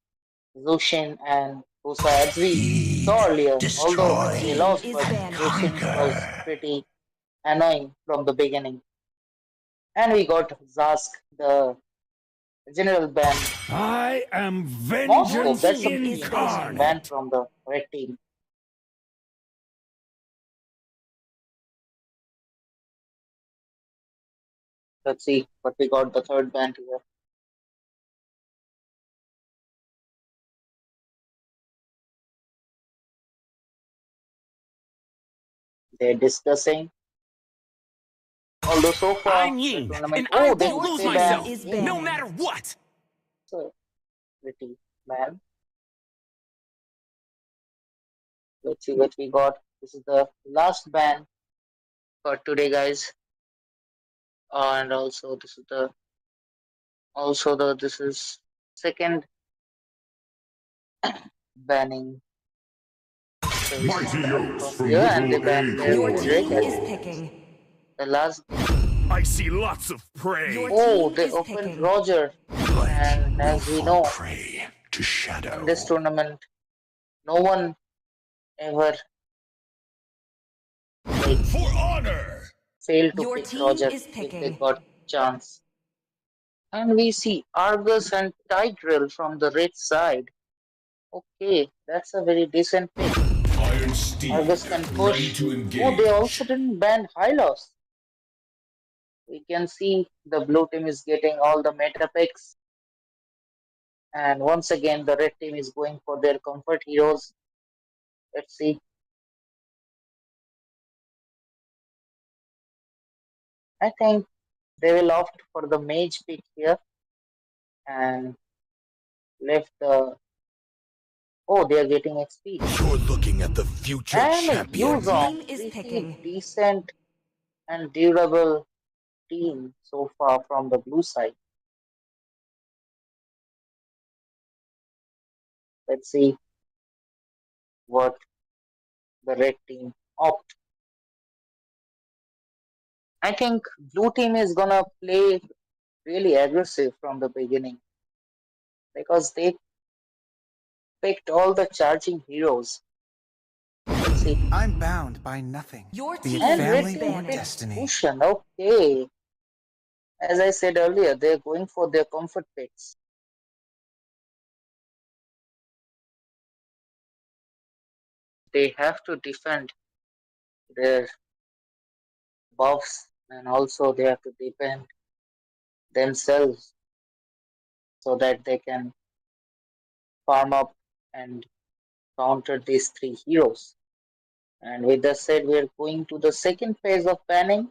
Zushin and Husa as we saw earlier. Although Your they team lost, is but banning. Zushin was pretty annoying from the beginning. And we got Zask, the general ban. I am Moscow, vengeance that's a team pretty is interesting ban incarnate. from the red team. Let's see what we got the third ban here. They're discussing. Although so far I'm the Ying, tournament. and I They won't lose they ban myself, is Ying. no banning. matter what. So pretty ban. Let's see what we got. This is the last ban for today, guys. And also this is second banning. So we see Mighty starting Oaks from from here, and they Little ban their Your Drake team as is Acorn. picking. the last. I see lots of Your prey. Oh, team they is opened picking. Roger, Light and will as we fall know, prey to in this shadow. tournament, no one ever like For honor. failed to Your pick team Roger is if they picking. got chance. And we see Argus and Tidrill from the red side. Okay, that's a very decent pick. Iron Steed, Argus can ready push. to Oh, they also engage. didn't ban Hylos. We can see the blue team is getting all the meta picks. And once again, the red team is going for their comfort heroes. Let's see. I think they will opt for the mage pick here and left the. Oh, they are getting XP. You're looking at the future And a Your champion. Yuzong. team is We see picking. decent and durable team so far from the blue side. Let's see what the red team opt. I think blue team is gonna play really aggressive from the beginning because they picked all the charging heroes. Let's see. I'm bound by nothing, Your be it team And red is family team or banning. picked destiny. Cushion. Okay. As I said earlier, they're going for their comfort picks. They have to defend their buffs and also they have to defend themselves so that they can farm up and counter these three heroes. And with that said, we are going to the second phase of banning.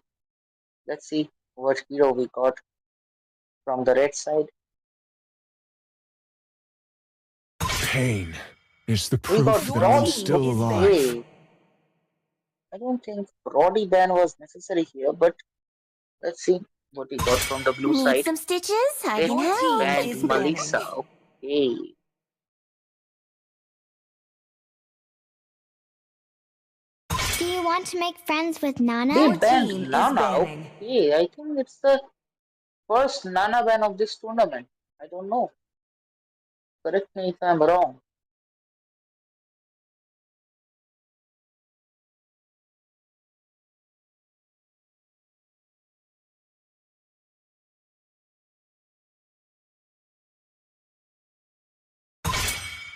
Let's see what hero we got from the red side. Pain is the We got proof Your that I'm Brody. team still is alive. banning. Okay. I don't think Brody ban was necessary here, but let's see what we got from the blue Need side. some stitches? I It can Your help. team banned is banning. Malisa. Okay. Do you want to make friends with Nana? They Your banned team is Nana. banning. Okay, I think it's the first Nana ban of this tournament. I don't know. Correct me if I'm wrong.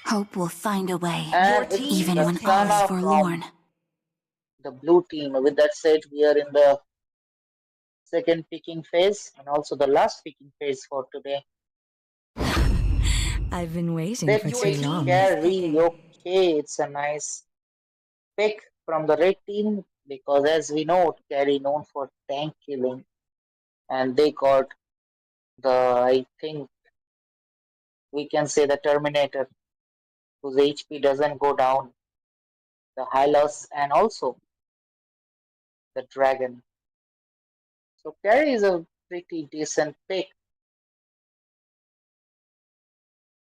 Hope will find a way, Your And it's team is picking. Laksana from the blue team. With that said, we are in the second picking phase and also the last picking phase for today. I've been waiting They for picked too long. Carry. Okay, it's a nice pick from the red team because as we know, Carry known for tank killing, and they got the I think we can say the Terminator whose HP doesn't go down, the Hylos, and also the Dragon. So carry is a pretty decent pick.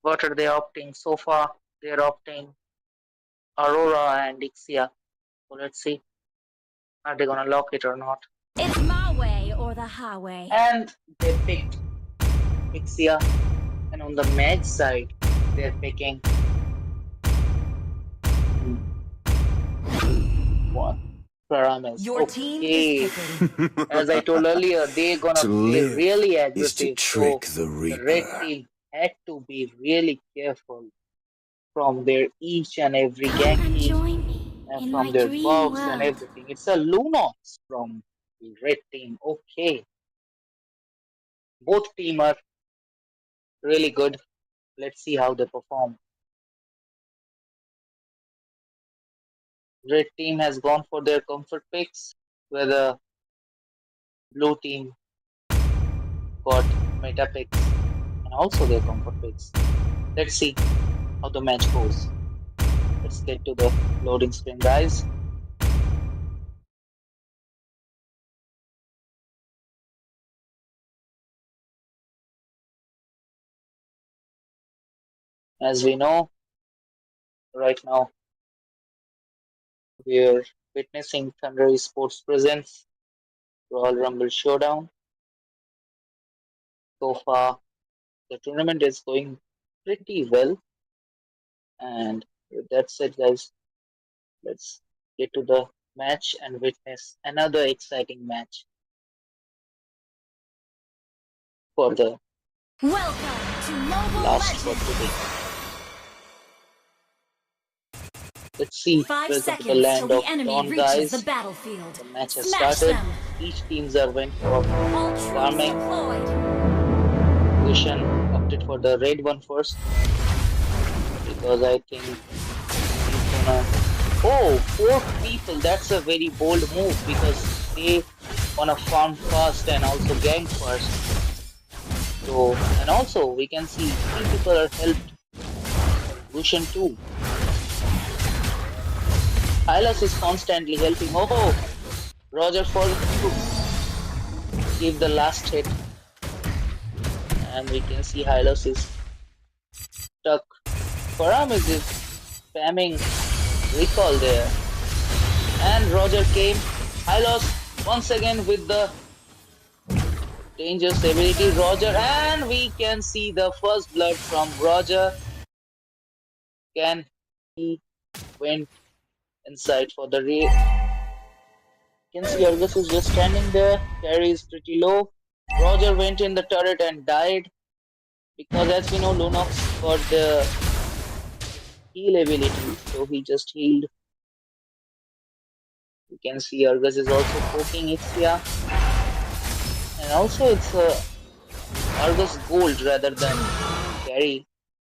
What are they opting so far? They're opting Aurora and Ixia. So let's see, are they gonna lock it or not? It's my way or the highway. And they picked Ixia. And on the mage side, they're picking what? Paramis. Your team Okay. is picking. As I told earlier, they're gonna To play live really is to aggressive. trick So the the red Reaper. team had to be really careful from their each and every Come and ganking join me and in from my their dream buffs and world. everything. It's a Lunox from the red team. Okay. Both team are really good. Let's see how they perform. Red team has gone for their comfort picks, where the blue team got meta picks and also their comfort picks. Let's see how the match goes. Let's get to the loading screen, guys. As we know, right now we are witnessing Thunder Esports presents Royal Rumble Showdown. So far, the tournament is going pretty well. And with that said, guys, let's get to the match and witness another exciting match for the Welcome to Mobile last for Legends. today. Let's see. 5 Welcome to the seconds till land the of enemy Dawn, reaches the guys. battlefield. The match has Smash started. them. Each teams are went for All troops farming. deployed. Vision opted for the red one first because I think he's gonna. Oh, 4 people. That's a very bold move because they wanna farm fast and also gank first. So, and also we can see 3 people are helped. Vision too. Hylos is constantly helping. Oh, Roger for to give the last hit. And we can see Hylos is stuck. Paramis is spamming recall there. And Roger came. Hylos once again with the dangerous ability. Roger, and we can see the first blood from Roger. Can he went inside for the raid? You can see Argus is just standing there. Carry is pretty low. Roger went in the turret and died because, as we know, Lunox got the heal ability, so he just healed. You can see Argus is also poking Ixia, and also it's Argus gold rather than Carry.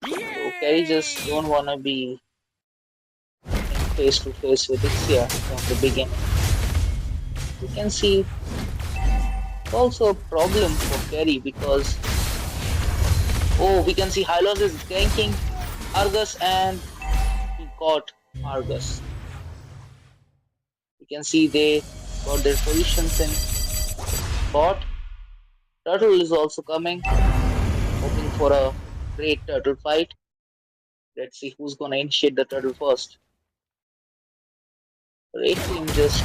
So Carry just don't wanna be face to face with Ixia from the beginning. You can see it's also a problem for Carry because we can see Hylos is ganking Argus and he got Argus. You can see they got their positions in bot. Turtle is also coming, hoping for a great turtle fight. Let's see who's gonna initiate the turtle first. Red team just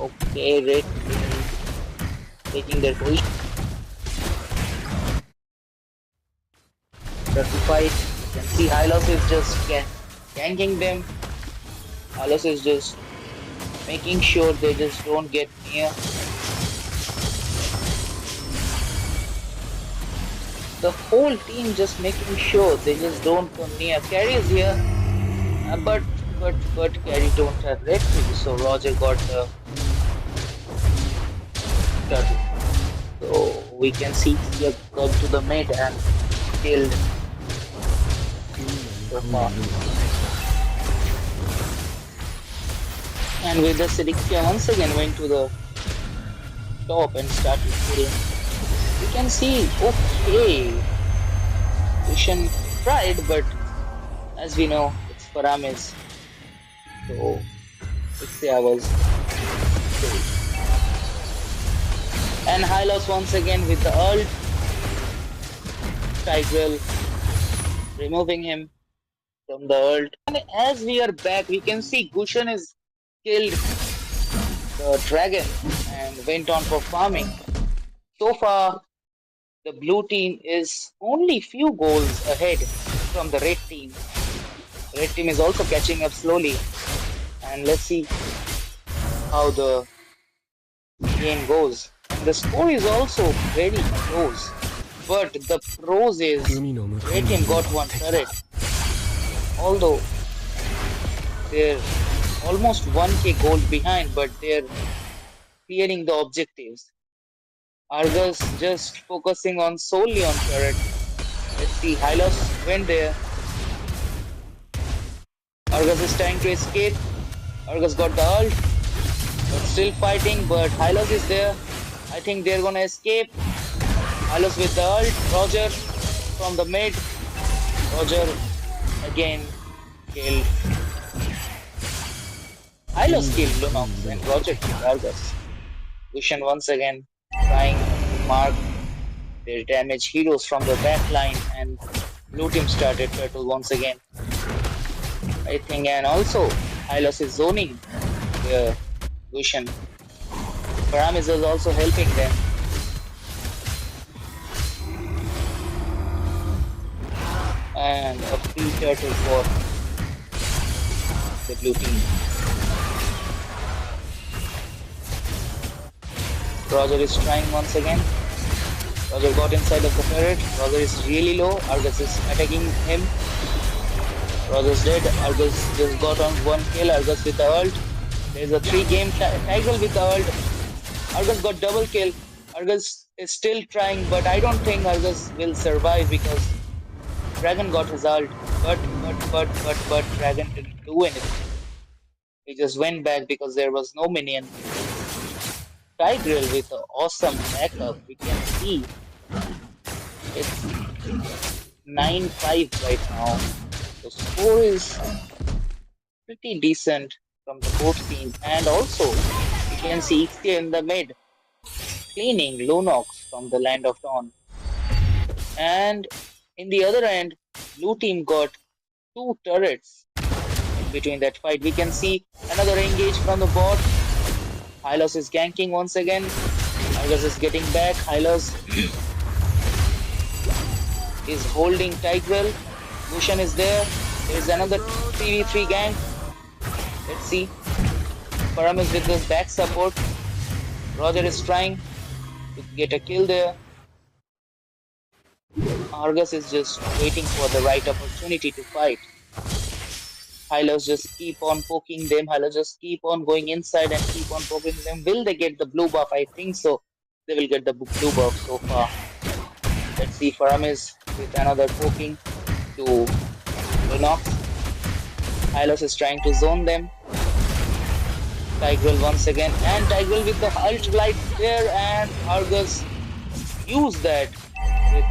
okay. Red team taking their position. Turtle fight. You can see Hylos is just ganking them. Hylos is just making sure they just don't get near. The whole team just making sure they just don't come near. Carry is here, but Carry don't have red tree, so Roger got the turtle. So we can see he got to the mid and killed so far. And with the Siddiqia once again went to the top and started killing. You can see, okay, Vision tried, but as we know, it's Faramis. So Ixia was killed. And Hylos once again with the ult. Tigreal removing him from the ult. And as we are back, we can see Gushan is killed the dragon and went on for farming. So far, the blue team is only few goals ahead from the red team. Red team is also catching up slowly. And let's see how the game goes. And the score is also very close. But the pros is red team got one turret. Although they're almost 1k gold behind, but they're clearing the objectives. Argus just focusing on solely on turret. Let's see, Hylos went there. Argus is trying to escape. Argus got the ult, but still fighting, but Hylos is there. I think they're gonna escape. Hylos with the ult. Roger from the mid. Roger again killed. Hylos killed Lunox and Roger killed Argus. Gushan once again trying to mark their damage heroes from the back line, and blue team started turtle once again. I think, and also Hylos is zoning the Gushan. Paramis is also helping them. And a free turtle for the blue team. Roger is trying once again. Roger got inside of the turret. Roger is really low. Argus is attacking him. Roger's dead. Argus just got on one kill. Argus with the ult. There's a 3-game Tigreal with the ult. Argus got double kill. Argus is still trying, but I don't think Argus will survive because Dragon got his ult. But Dragon didn't do anything. He just went back because there was no minion. Tigreal with an awesome backup. We can see it's 9-5 right now. The score is pretty decent from the both teams, and also you can see Ixia in the mid cleaning Lunox from the Land of Dawn. And in the other end, blue team got 2 turrets in between that fight. We can see another engage from the bot. Hylos is ganking once again. Argus is getting back. Hylos is holding Tigreal. Gushan is there. There is another 3v3 gank. Let's see. Paramis with his back support. Roger is trying to get a kill there. Argus is just waiting for the right opportunity to fight. Hylos just keep on poking them. Hylos just keep on going inside and keep on poking them. Will they get the blue buff? I think so. They will get the blue buff so far. Let's see Faramis with another poking to Lunox. Hylos is trying to zone them. Tigreal once again. And Tigreal with the ult light there, and Argus used that with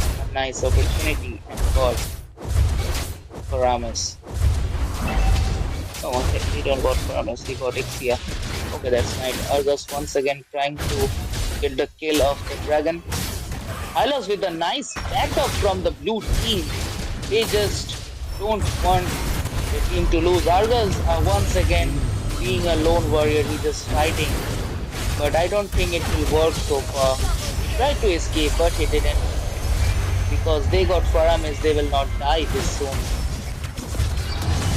a nice opportunity and got Faramis. No, he don't got Faramis, he got Ixia. Okay, that's nice. Argus once again trying to get the kill of the dragon. Hylos with a nice backup from the blue team. They just don't want the team to lose. Argus once again being a lone warrior, he's just fighting. But I don't think it will work so far. He tried to escape, but he didn't. Because they got Faramis, they will not die this soon.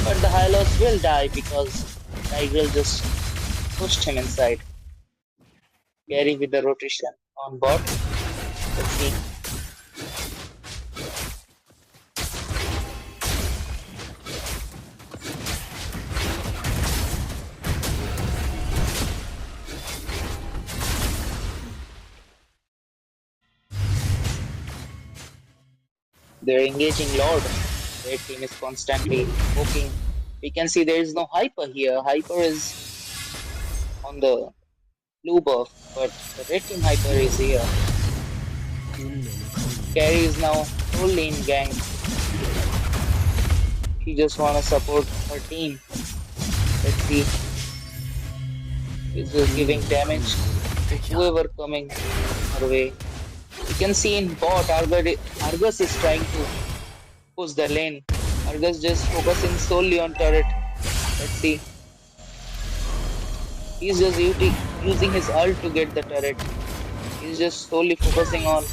But the Hylos will die because Tigreal just pushed him inside. Gary with the rotation on bot. Let's see. They're engaging Lord. Their team is constantly poking. We can see there is no Hyper here. Hyper is on the blue buff, but the red team Hyper is here. Carry is now lane gang. She just wanna support her team. Let's see. She's just giving damage to whoever coming her way. You can see in bot, Argus is trying to push the lane. Argus just focusing solely on turret. Let's see. He's just using his ult to get the turret. He's just solely focusing on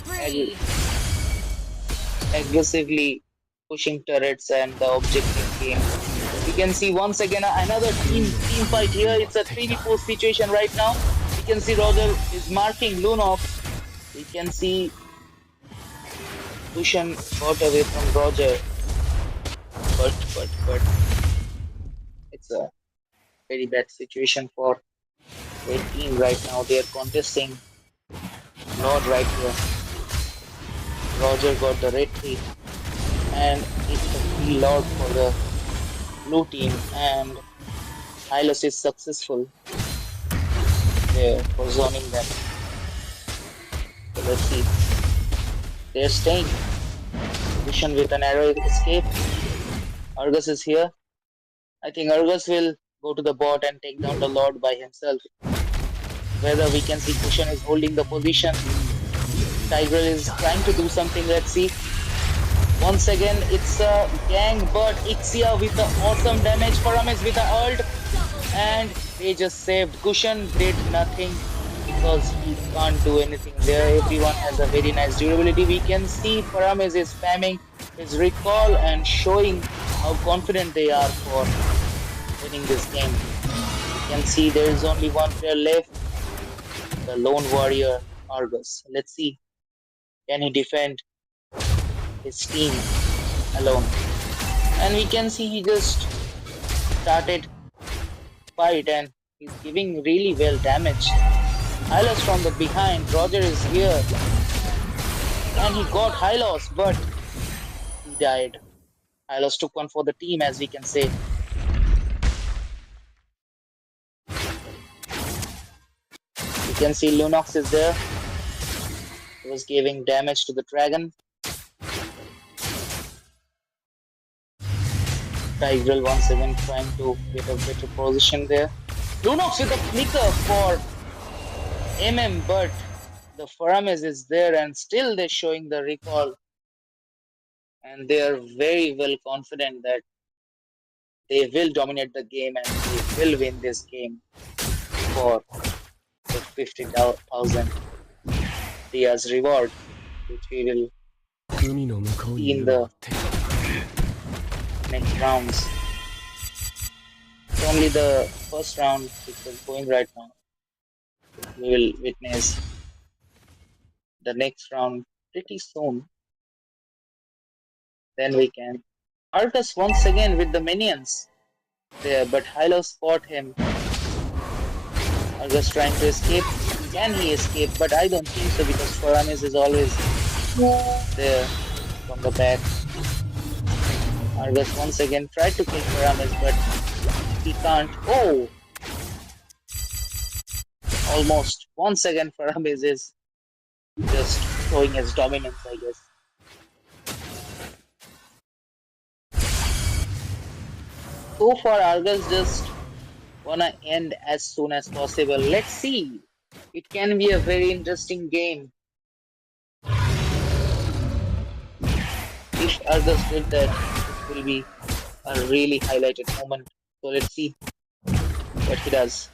aggressively pushing turrets and the objective game. We can see once again another team fight here. It's a 3v4 situation right now. We can see Roger is marking Lunox. We can see Kushan got away from Roger. But it's a very bad situation for their team right now. They are contesting Lord right here. Roger got the red tree, and it's a free Lord for the blue team, and Hylos is successful there for zoning them. So let's see. They're staying. Vision with an arrow escape. Argus is here. I think Argus will go to the bot and take down the Lord by himself. Whether we can see Kushan is holding the position. Tigrel is trying to do something. Let's see. Once again, it's a gang, but Ixia with the awesome damage. Paramis with the ult. And they just saved. Kushan did nothing because he can't do anything there. Everyone has a very nice durability. We can see Paramis is spamming his recall and showing how confident they are for winning this game. You can see there is only one player left, the lone warrior Argus. Let's see, can he defend his team alone? And we can see he just started fight and he's giving really well damage. Hylos from the behind, Roger is here and he got Hylos, but he died. Hylos took one for the team, as we can say. You can see Lunox is there. He was giving damage to the dragon. Tigrel once again trying to get a better position there. Lunox with a flicker for but the Faramis is there and still they're showing the recall. And they are very well confident that they will dominate the game and they will win this game for the 50,000 Diaz reward, which we will see in the next rounds. It's only the first round which is going right now. We will witness the next round pretty soon. Then we can. Argus once again with the minions there, but Hylos spot him. Argus trying to escape. Can he escape? But I don't think so because Faramis is always there from the back. Argus once again tried to kill Faramis, but he can't. Oh! Almost. Once again, Faramis is just showing his dominance, I guess. So far, Argus just wanna end as soon as possible. Let's see. It can be a very interesting game. If Argus did that, it will be a really highlighted moment. So let's see what he does.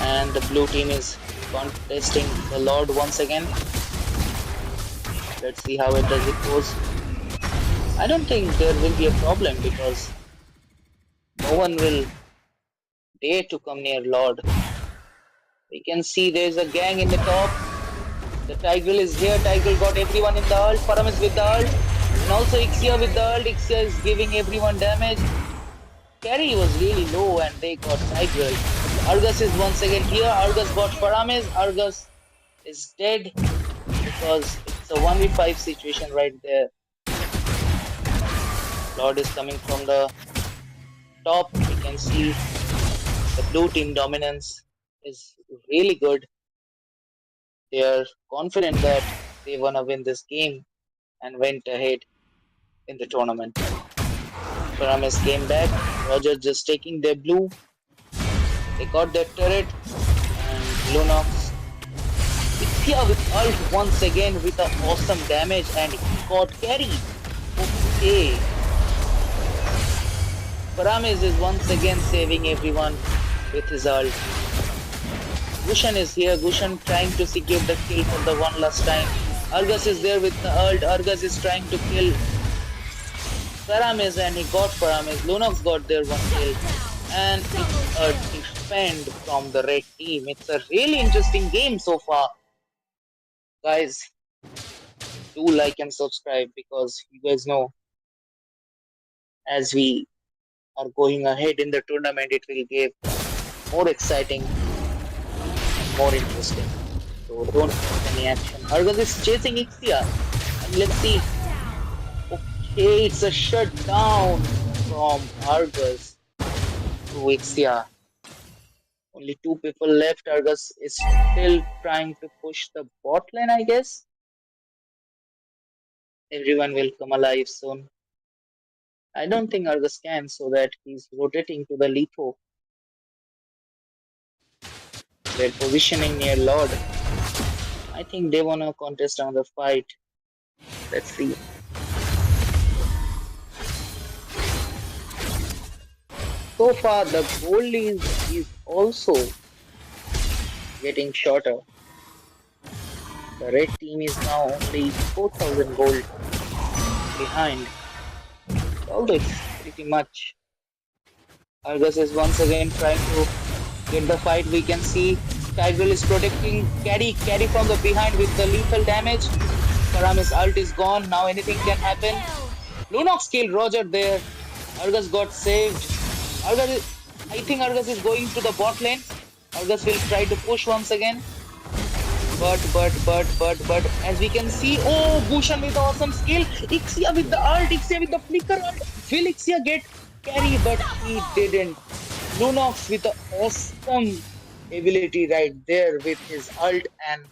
And the blue team is contesting the Lord once again. Let's see how it goes. I don't think there will be a problem because no one will dare to come near Lord. We can see there's a gang in the top. The Tigrel is here. Tigrel got everyone in the ult. Paramis with the ult. And also Ixia with the ult. Ixia is giving everyone damage. Carry was really low and they got Tigrel. Argus is once again here. Argus got Paramis. Argus is dead because it's a 1v5 situation right there. Lord is coming from the top. We can see the blue team dominance is really good. They are confident that they wanna win this game and went ahead in the tournament. Paramis came back. Roger just taking their blue. They got their turret and Lunox. Ixia with ult once again with an awesome damage and he got carried. Okay. Paramis is once again saving everyone with his ult. Gushan is here. Gushan trying to secure the kill for the one last time. Argus is there with the ult. Argus is trying to kill Paramis and he got Paramis. Lunox got there one kill. And it's a defend from the red team. It's a really interesting game so far. Guys, do like and subscribe because you guys know as we are going ahead in the tournament, it will get more exciting and more interesting. So don't miss any action. Argus is chasing Ixia. And let's see. Okay, it's a shutdown from Argus to Ixia. Only 2 people left. Argus is still trying to push the bot lane, I guess. Everyone will come alive soon. I don't think Argus can, so that he's rotating to the Litho. They're positioning near Lord. I think they wanna contest another fight. Let's see. So far, the gold is also getting shorter. The red team is now only 4,000 gold behind. Although it's pretty much. Argus is once again trying to get the fight. We can see Tigreal is protecting Carry from the behind with the lethal damage. Paramis ult is gone. Now anything can happen. Lunox killed Roger there. Argus got saved. I think Argus is going to the bot lane. Argus will try to push once again. But as we can see, oh, Bhushan with the awesome skill. Ixia with the ult, Ixia with the flicker ult. Will Ixia get carry? But he didn't. Lunox with the awesome ability right there with his ult and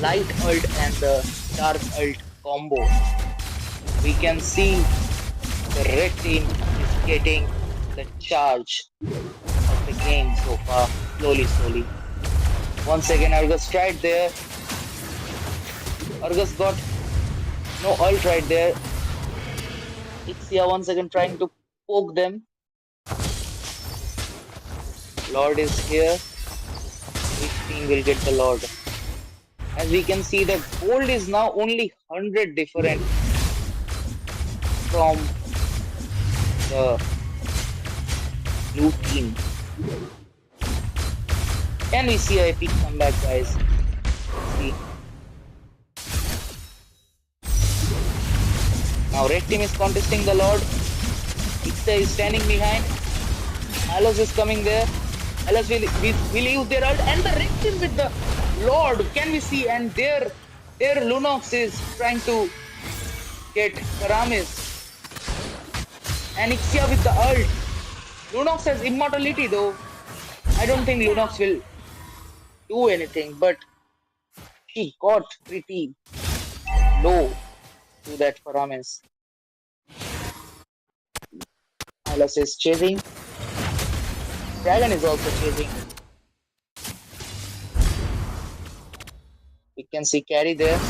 light ult and the dark ult combo. We can see the red team is getting the charge of the game so far, slowly. Once again, Argus tried there. Argus got no ult right there. Ixia once again trying to poke them. Lord is here. Which team will get the Lord? As we can see, the gold is now only 100 different from the blue team. Can we see a epic comeback, guys? See. Now red team is contesting the Lord. Ixia is standing behind. Alos is coming there. Alos will use their ult and the red team with the Lord. Can we see? And there Lunox is trying to get Paramis. And Ixia with the ult. Lunox has immortality though. I don't think Lunox will do anything, but she got pretty low to that Paramis. Alas is chasing. Dragon is also chasing. We can see Carry there.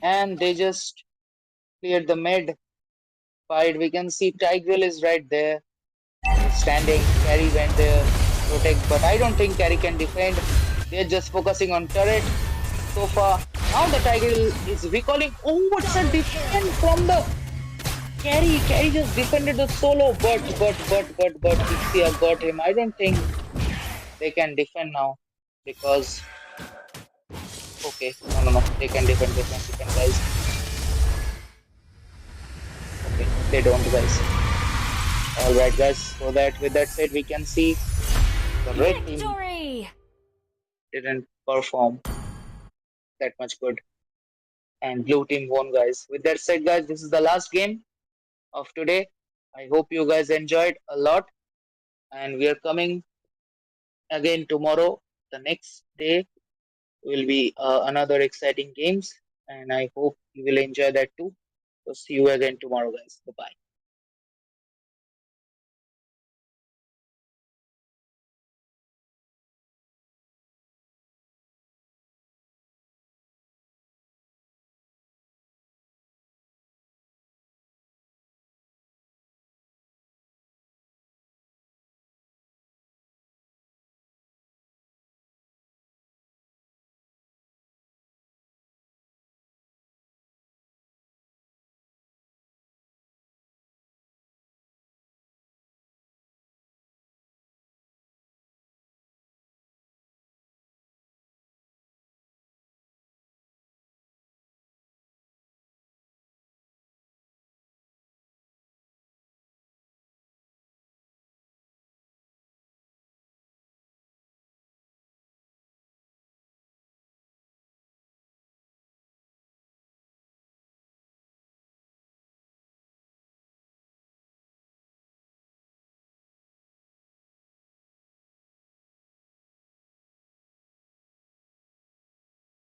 And they just cleared the mid fight. We can see Tigreal is right there. He's standing. Carry went there. Protect. But I don't think Carry can defend. They're just focusing on turret so far. Now the Tigreal is recalling. Oh, what's a defend from the Carry? Carry just defended the solo. But Ixia got him. I don't think they can defend now. Because okay, no. They can defend, guys. Okay, they don't, guys. Alright, guys. So that with that said, we can see the red team Victory! didn't perform that much good. And blue team won, guys. With that said, guys, this is the last game of today. I hope you guys enjoyed a lot. and we are coming again tomorrow. The next day will be another exciting games, and I hope you will enjoy that too. So see you again tomorrow, guys. Bye bye.